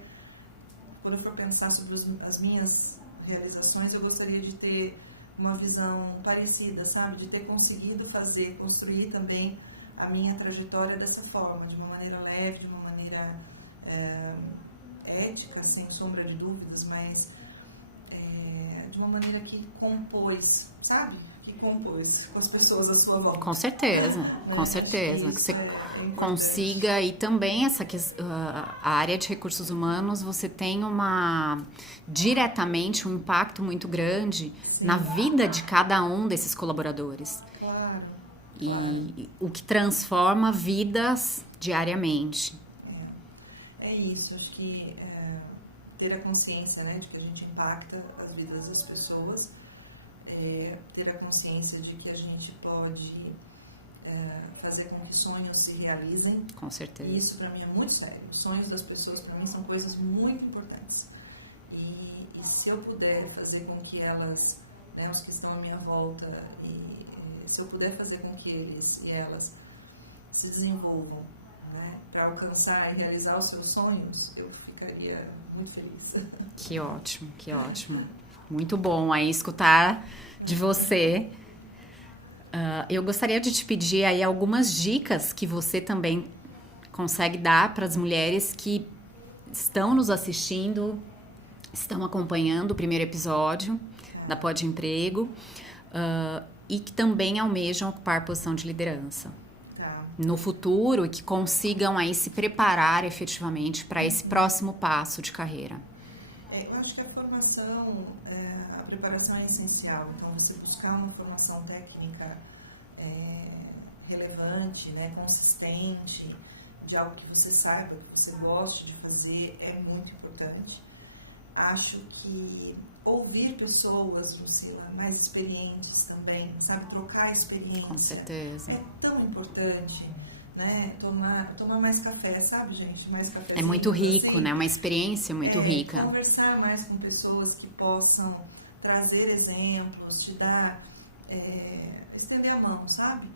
quando eu for pensar sobre as minhas realizações, eu gostaria de ter uma visão parecida, sabe, de ter conseguido construir também a minha trajetória dessa forma, de uma maneira leve, de uma maneira ética, sem sombra de dúvidas, mas de uma maneira que compôs, sabe? Que compôs com as pessoas à sua volta. Com certeza, com certeza. Que você consiga, e também a área de recursos humanos, você tem diretamente um impacto muito grande na vida de cada um desses colaboradores. Claro. E o que transforma vidas diariamente. É isso, acho que ter a consciência, né, de que a gente impacta as vidas das pessoas, ter a consciência de que a gente pode fazer com que sonhos se realizem. Com certeza. E isso para mim é muito sério. Os sonhos das pessoas para mim são coisas muito importantes. E se eu puder fazer com que elas, né, os que estão à minha volta, se eu puder fazer com que eles e elas se desenvolvam, né, para alcançar e realizar os seus sonhos, eu ficaria muito feliz. Que ótimo, que ótimo. Muito bom aí escutar de você. Eu gostaria de te pedir aí algumas dicas que você também consegue dar para as mulheres que estão nos assistindo, estão acompanhando o primeiro episódio da Pode Emprego, e que também almejam ocupar posição de liderança no futuro, e que consigam aí se preparar efetivamente para esse próximo passo de carreira. Eu acho que a formação, a preparação é essencial. Então, você buscar uma formação técnica relevante, né, consistente, de algo que você saiba, que você goste de fazer, é muito importante. Acho que ouvir pessoas, Lucila, mais experientes também, sabe, trocar experiência. Com certeza. É tão importante, né, tomar mais café, sabe, gente? Mais café. É muito rico, assim, né? Uma experiência muito rica. Conversar mais com pessoas que possam trazer exemplos, te dar, estender a mão, sabe?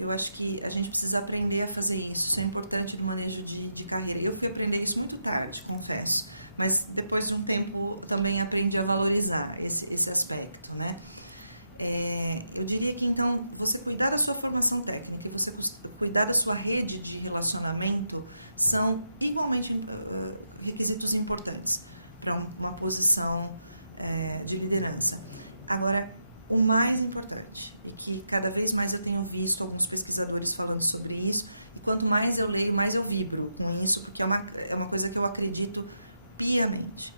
Eu acho que a gente precisa aprender a fazer isso. Isso é importante no manejo de carreira. Eu fui aprender isso muito tarde, confesso. Mas depois de um tempo também aprendi a valorizar esse aspecto, né? Eu diria que, então, você cuidar da sua formação técnica e você cuidar da sua rede de relacionamento são igualmente requisitos importantes para uma posição de liderança. Agora, o mais importante, e que cada vez mais eu tenho visto alguns pesquisadores falando sobre isso, e quanto mais eu leio, mais eu vibro com isso, porque é uma coisa que eu acredito piamente.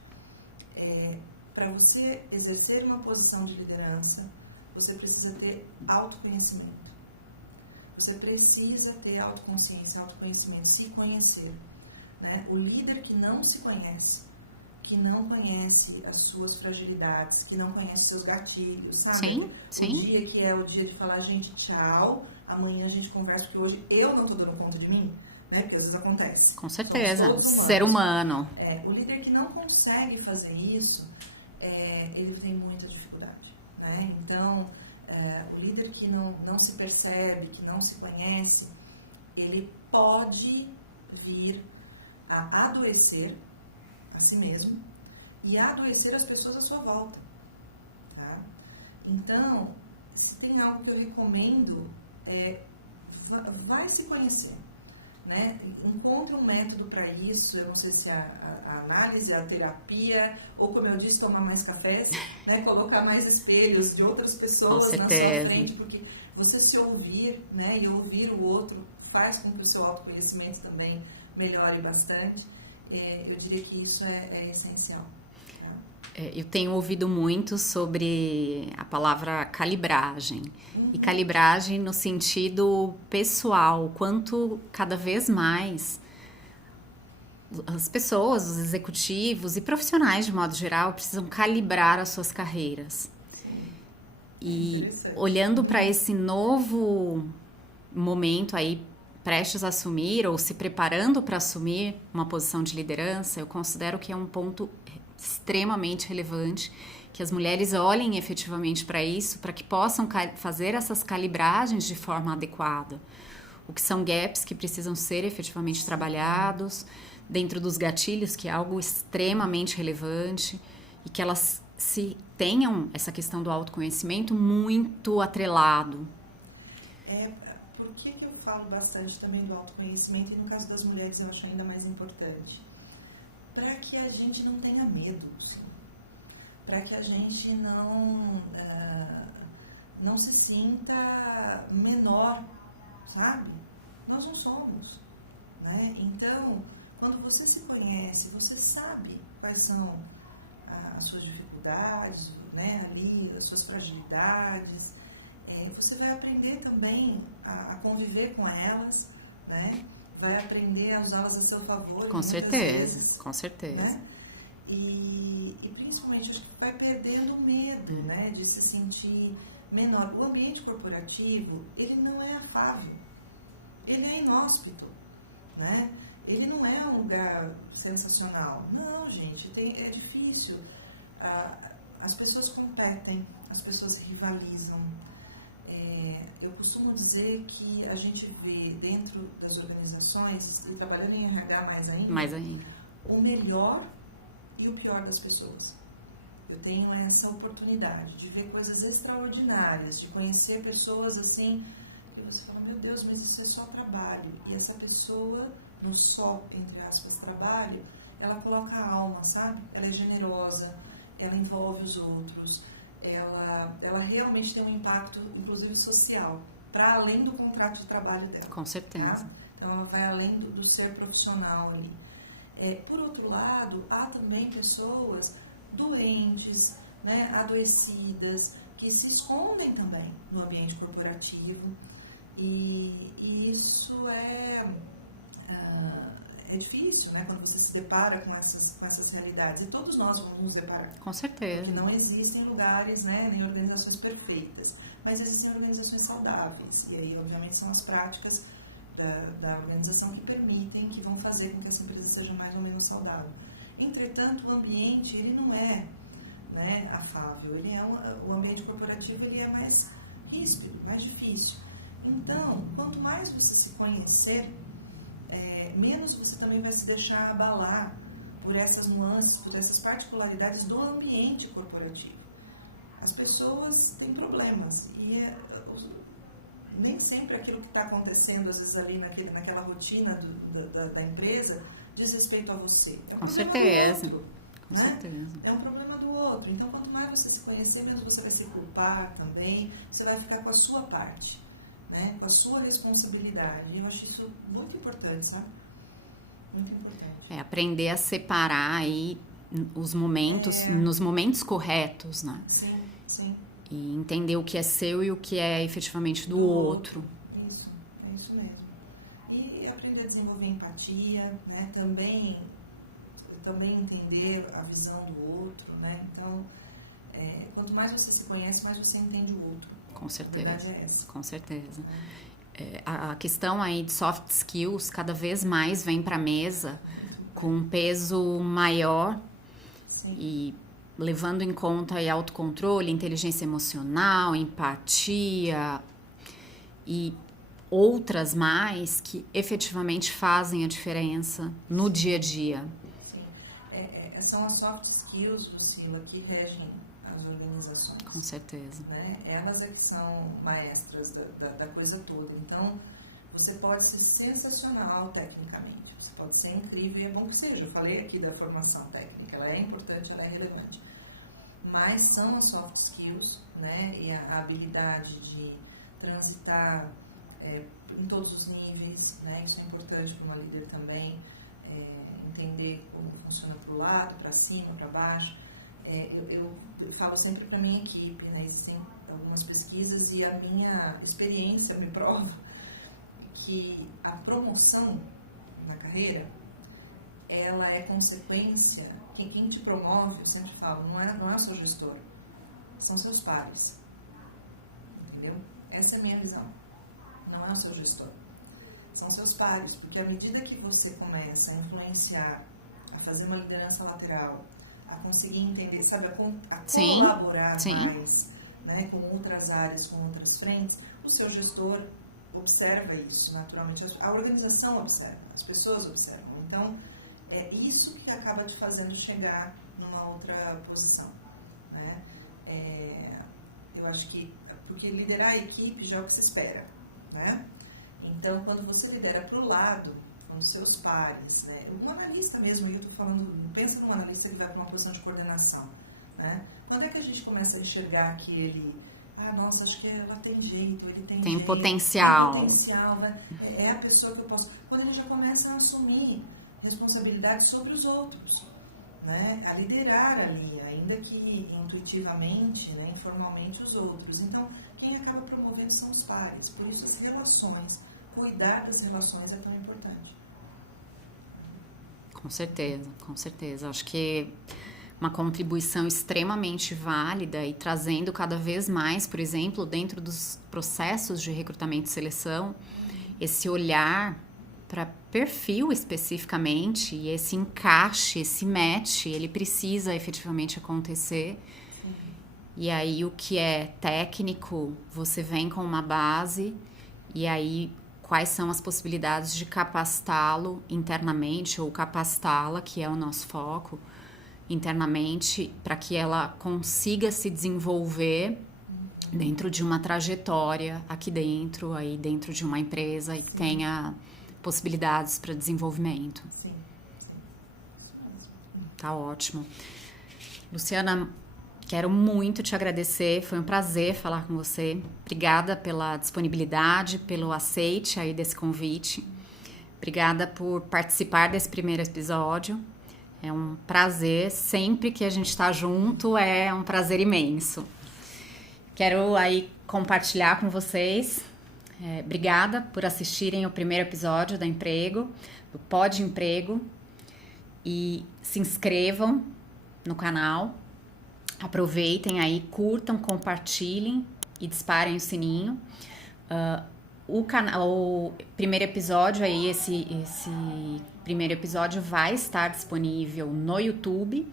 Para você exercer uma posição de liderança, você precisa ter autoconhecimento. Você precisa ter autoconsciência, autoconhecimento, se conhecer. Né? O líder que não se conhece, que não conhece as suas fragilidades, que não conhece seus gatilhos, sabe? Sim, sim. O dia que é o dia de falar, gente, tchau, amanhã a gente conversa, porque hoje eu não estou dando conta de mim, né? Porque às vezes acontece. Com certeza, ser humano. O líder que não consegue fazer isso, ele tem muita dificuldade. Né? Então, o líder que não se percebe, que não se conhece, ele pode vir a adoecer a si mesmo e a adoecer as pessoas à sua volta. Tá? Então, se tem algo que eu recomendo, vai se conhecer. Né? Encontre um método para isso. Eu não sei se a análise, a terapia, ou como eu disse, tomar mais cafés, né? Colocar mais espelhos de outras pessoas na sua frente, porque você se ouvir, né? E ouvir o outro faz com que o seu autoconhecimento também melhore bastante. Eu diria que isso é essencial. Eu tenho ouvido muito sobre a palavra calibragem. E calibragem no sentido pessoal, quanto cada vez mais as pessoas, os executivos e profissionais de modo geral precisam calibrar as suas carreiras. Sim. E olhando para esse novo momento aí, prestes a assumir ou se preparando para assumir uma posição de liderança, eu considero que é um ponto extremamente relevante, que as mulheres olhem efetivamente para isso, para que possam fazer essas calibragens de forma adequada. O que são gaps que precisam ser efetivamente trabalhados, dentro dos gatilhos, que é algo extremamente relevante, e que elas tenham essa questão do autoconhecimento muito atrelado. Por que eu falo bastante também do autoconhecimento, e no caso das mulheres eu acho ainda mais importante? Para que a gente não tenha medo, sim. Para que a gente não se sinta menor, sabe? Nós não somos, né? Então, quando você se conhece, você sabe quais são as suas dificuldades, né? Ali, as suas fragilidades. Você vai aprender também a conviver com elas, né? Vai aprender a usá-las a seu favor. Com certeza, com certeza. Né? E principalmente, acho que vai perdendo o medo, né, de se sentir menor. O ambiente corporativo, ele não é afável, ele é inóspito, né? Ele não é um lugar sensacional. Não, gente, é difícil. As pessoas competem, as pessoas rivalizam. Eu costumo dizer que a gente vê dentro das organizações, e trabalhando em RH mais ainda, o melhor e o pior das pessoas. Eu tenho essa oportunidade de ver coisas extraordinárias, de conhecer pessoas assim, que você fala, meu Deus, mas isso é só trabalho. E essa pessoa, no só, entre aspas, trabalho, ela coloca a alma, sabe? Ela é generosa, ela envolve os outros, ela realmente tem um impacto, inclusive social, para além do contrato de trabalho dela. Com certeza. Tá? Então, ela vai além do ser profissional ali. Por outro lado, há também pessoas doentes, né, adoecidas, que se escondem também no ambiente corporativo. E isso é difícil, né, quando você se depara com essas realidades. E todos nós vamos nos deparar. Com certeza. Porque não existem lugares, né, nem organizações perfeitas, mas existem organizações saudáveis. E aí, obviamente, são as práticas da organização que permitem, que vão fazer com que essa empresa seja mais ou menos saudável. Entretanto, o ambiente, ele não é, né, afável. O ambiente corporativo, ele é mais ríspido, mais difícil. Então, quanto mais você se conhecer, menos você também vai se deixar abalar por essas nuances, por essas particularidades do ambiente corporativo. As pessoas têm problemas e nem sempre aquilo que está acontecendo, às vezes ali naquela rotina da empresa, diz respeito a você. Com certeza. Com certeza. É um problema do outro. Então, quanto mais você se conhecer, menos você vai se culpar também. Você vai ficar com a sua parte, né? Com a sua responsabilidade. Eu acho isso muito importante, sabe? Muito importante. Aprender a separar aí os momentos, nos momentos corretos, né? Sim, sim. E entender o que é seu e o que é efetivamente do outro. Isso, é isso mesmo. E aprender a desenvolver empatia, né? Também entender a visão do outro, né? Então, quanto mais você se conhece, mais você entende o outro. Com certeza. A verdade é essa. Com certeza. A questão aí de soft skills cada vez mais vem para a mesa com um peso maior. Sim. E levando em conta aí autocontrole, inteligência emocional, empatia e outras mais que efetivamente fazem a diferença no dia a dia. Sim. São as soft skills, Lucila, que regem as organizações. Com certeza. Né? Elas é que são maestras da coisa toda. Então, você pode ser sensacional tecnicamente, você pode ser incrível, e é bom que seja. Eu falei aqui da formação técnica, ela é importante, ela é relevante. Mas são as soft skills, né? E a habilidade de transitar em todos os níveis, né? Isso é importante para uma líder também, entender como funciona para o lado, para cima, para baixo. Eu falo sempre para a minha equipe, né? Existem algumas pesquisas e a minha experiência me prova que a promoção na carreira, ela é consequência. Quem te promove, eu sempre falo, não é o seu gestor, são seus pares. Entendeu? Essa é a minha visão. Não é o seu gestor, são seus pares, porque à medida que você começa a influenciar, a fazer uma liderança lateral, a conseguir entender, sabe, a colaborar mais, né, com outras áreas, com outras frentes, o seu gestor observa isso naturalmente, a organização observa, as pessoas observam. Então, é isso que acaba te fazendo chegar numa outra posição, né? Eu acho que, porque liderar a equipe já é o que se espera, né? Então, quando você lidera para o lado, com os seus pares, né? Um analista mesmo, eu estou falando, pensa num analista que vai para uma posição de coordenação, né? Quando é que a gente começa a enxergar que ele, nossa, acho que ela tem jeito, ele tem jeito, potencial. Tem potencial, né? É a pessoa que eu posso... Quando ele já começa a assumir responsabilidade sobre os outros, né? A liderar ali, ainda que intuitivamente, né? Informalmente, os outros. Então, quem acaba promovendo são os pares. Por isso, as relações, cuidar das relações é tão importante. Com certeza, com certeza. Acho que uma contribuição extremamente válida e trazendo cada vez mais, por exemplo, dentro dos processos de recrutamento e seleção, esse olhar para perfil especificamente e esse encaixe, esse match, ele precisa efetivamente acontecer. Sim. E aí o que é técnico, você vem com uma base e aí quais são as possibilidades de capacitá-lo internamente ou capacitá-la, que é o nosso foco, internamente, para que ela consiga se desenvolver dentro de uma trajetória aqui dentro, aí dentro de uma empresa e tenha possibilidades para desenvolvimento. Sim. Tá ótimo. Luciana, quero muito te agradecer, foi um prazer falar com você. Obrigada pela disponibilidade, pelo aceite aí desse convite. Obrigada por participar desse primeiro episódio. É um prazer, sempre que a gente está junto, é um prazer imenso. Quero aí compartilhar com vocês. Obrigada por assistirem o primeiro episódio da Emprego, do Pod Emprego. E se inscrevam no canal. Aproveitem aí, curtam, compartilhem e disparem o sininho. O primeiro episódio aí, esse primeiro episódio vai estar disponível no YouTube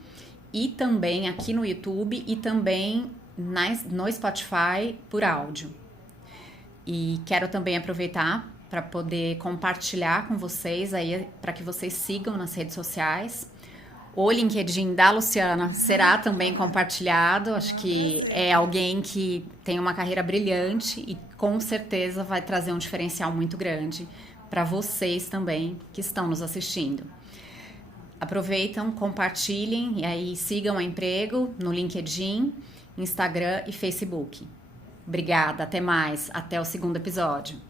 e também aqui no YouTube e também no Spotify por áudio. E quero também aproveitar para poder compartilhar com vocês aí, para que vocês sigam nas redes sociais O LinkedIn da Luciana será também compartilhado. Acho que é alguém que tem uma carreira brilhante e com certeza vai trazer um diferencial muito grande para vocês também que estão nos assistindo. Aproveitam, compartilhem e aí sigam a Emprego no LinkedIn, Instagram e Facebook. Obrigada, até mais, até o segundo episódio.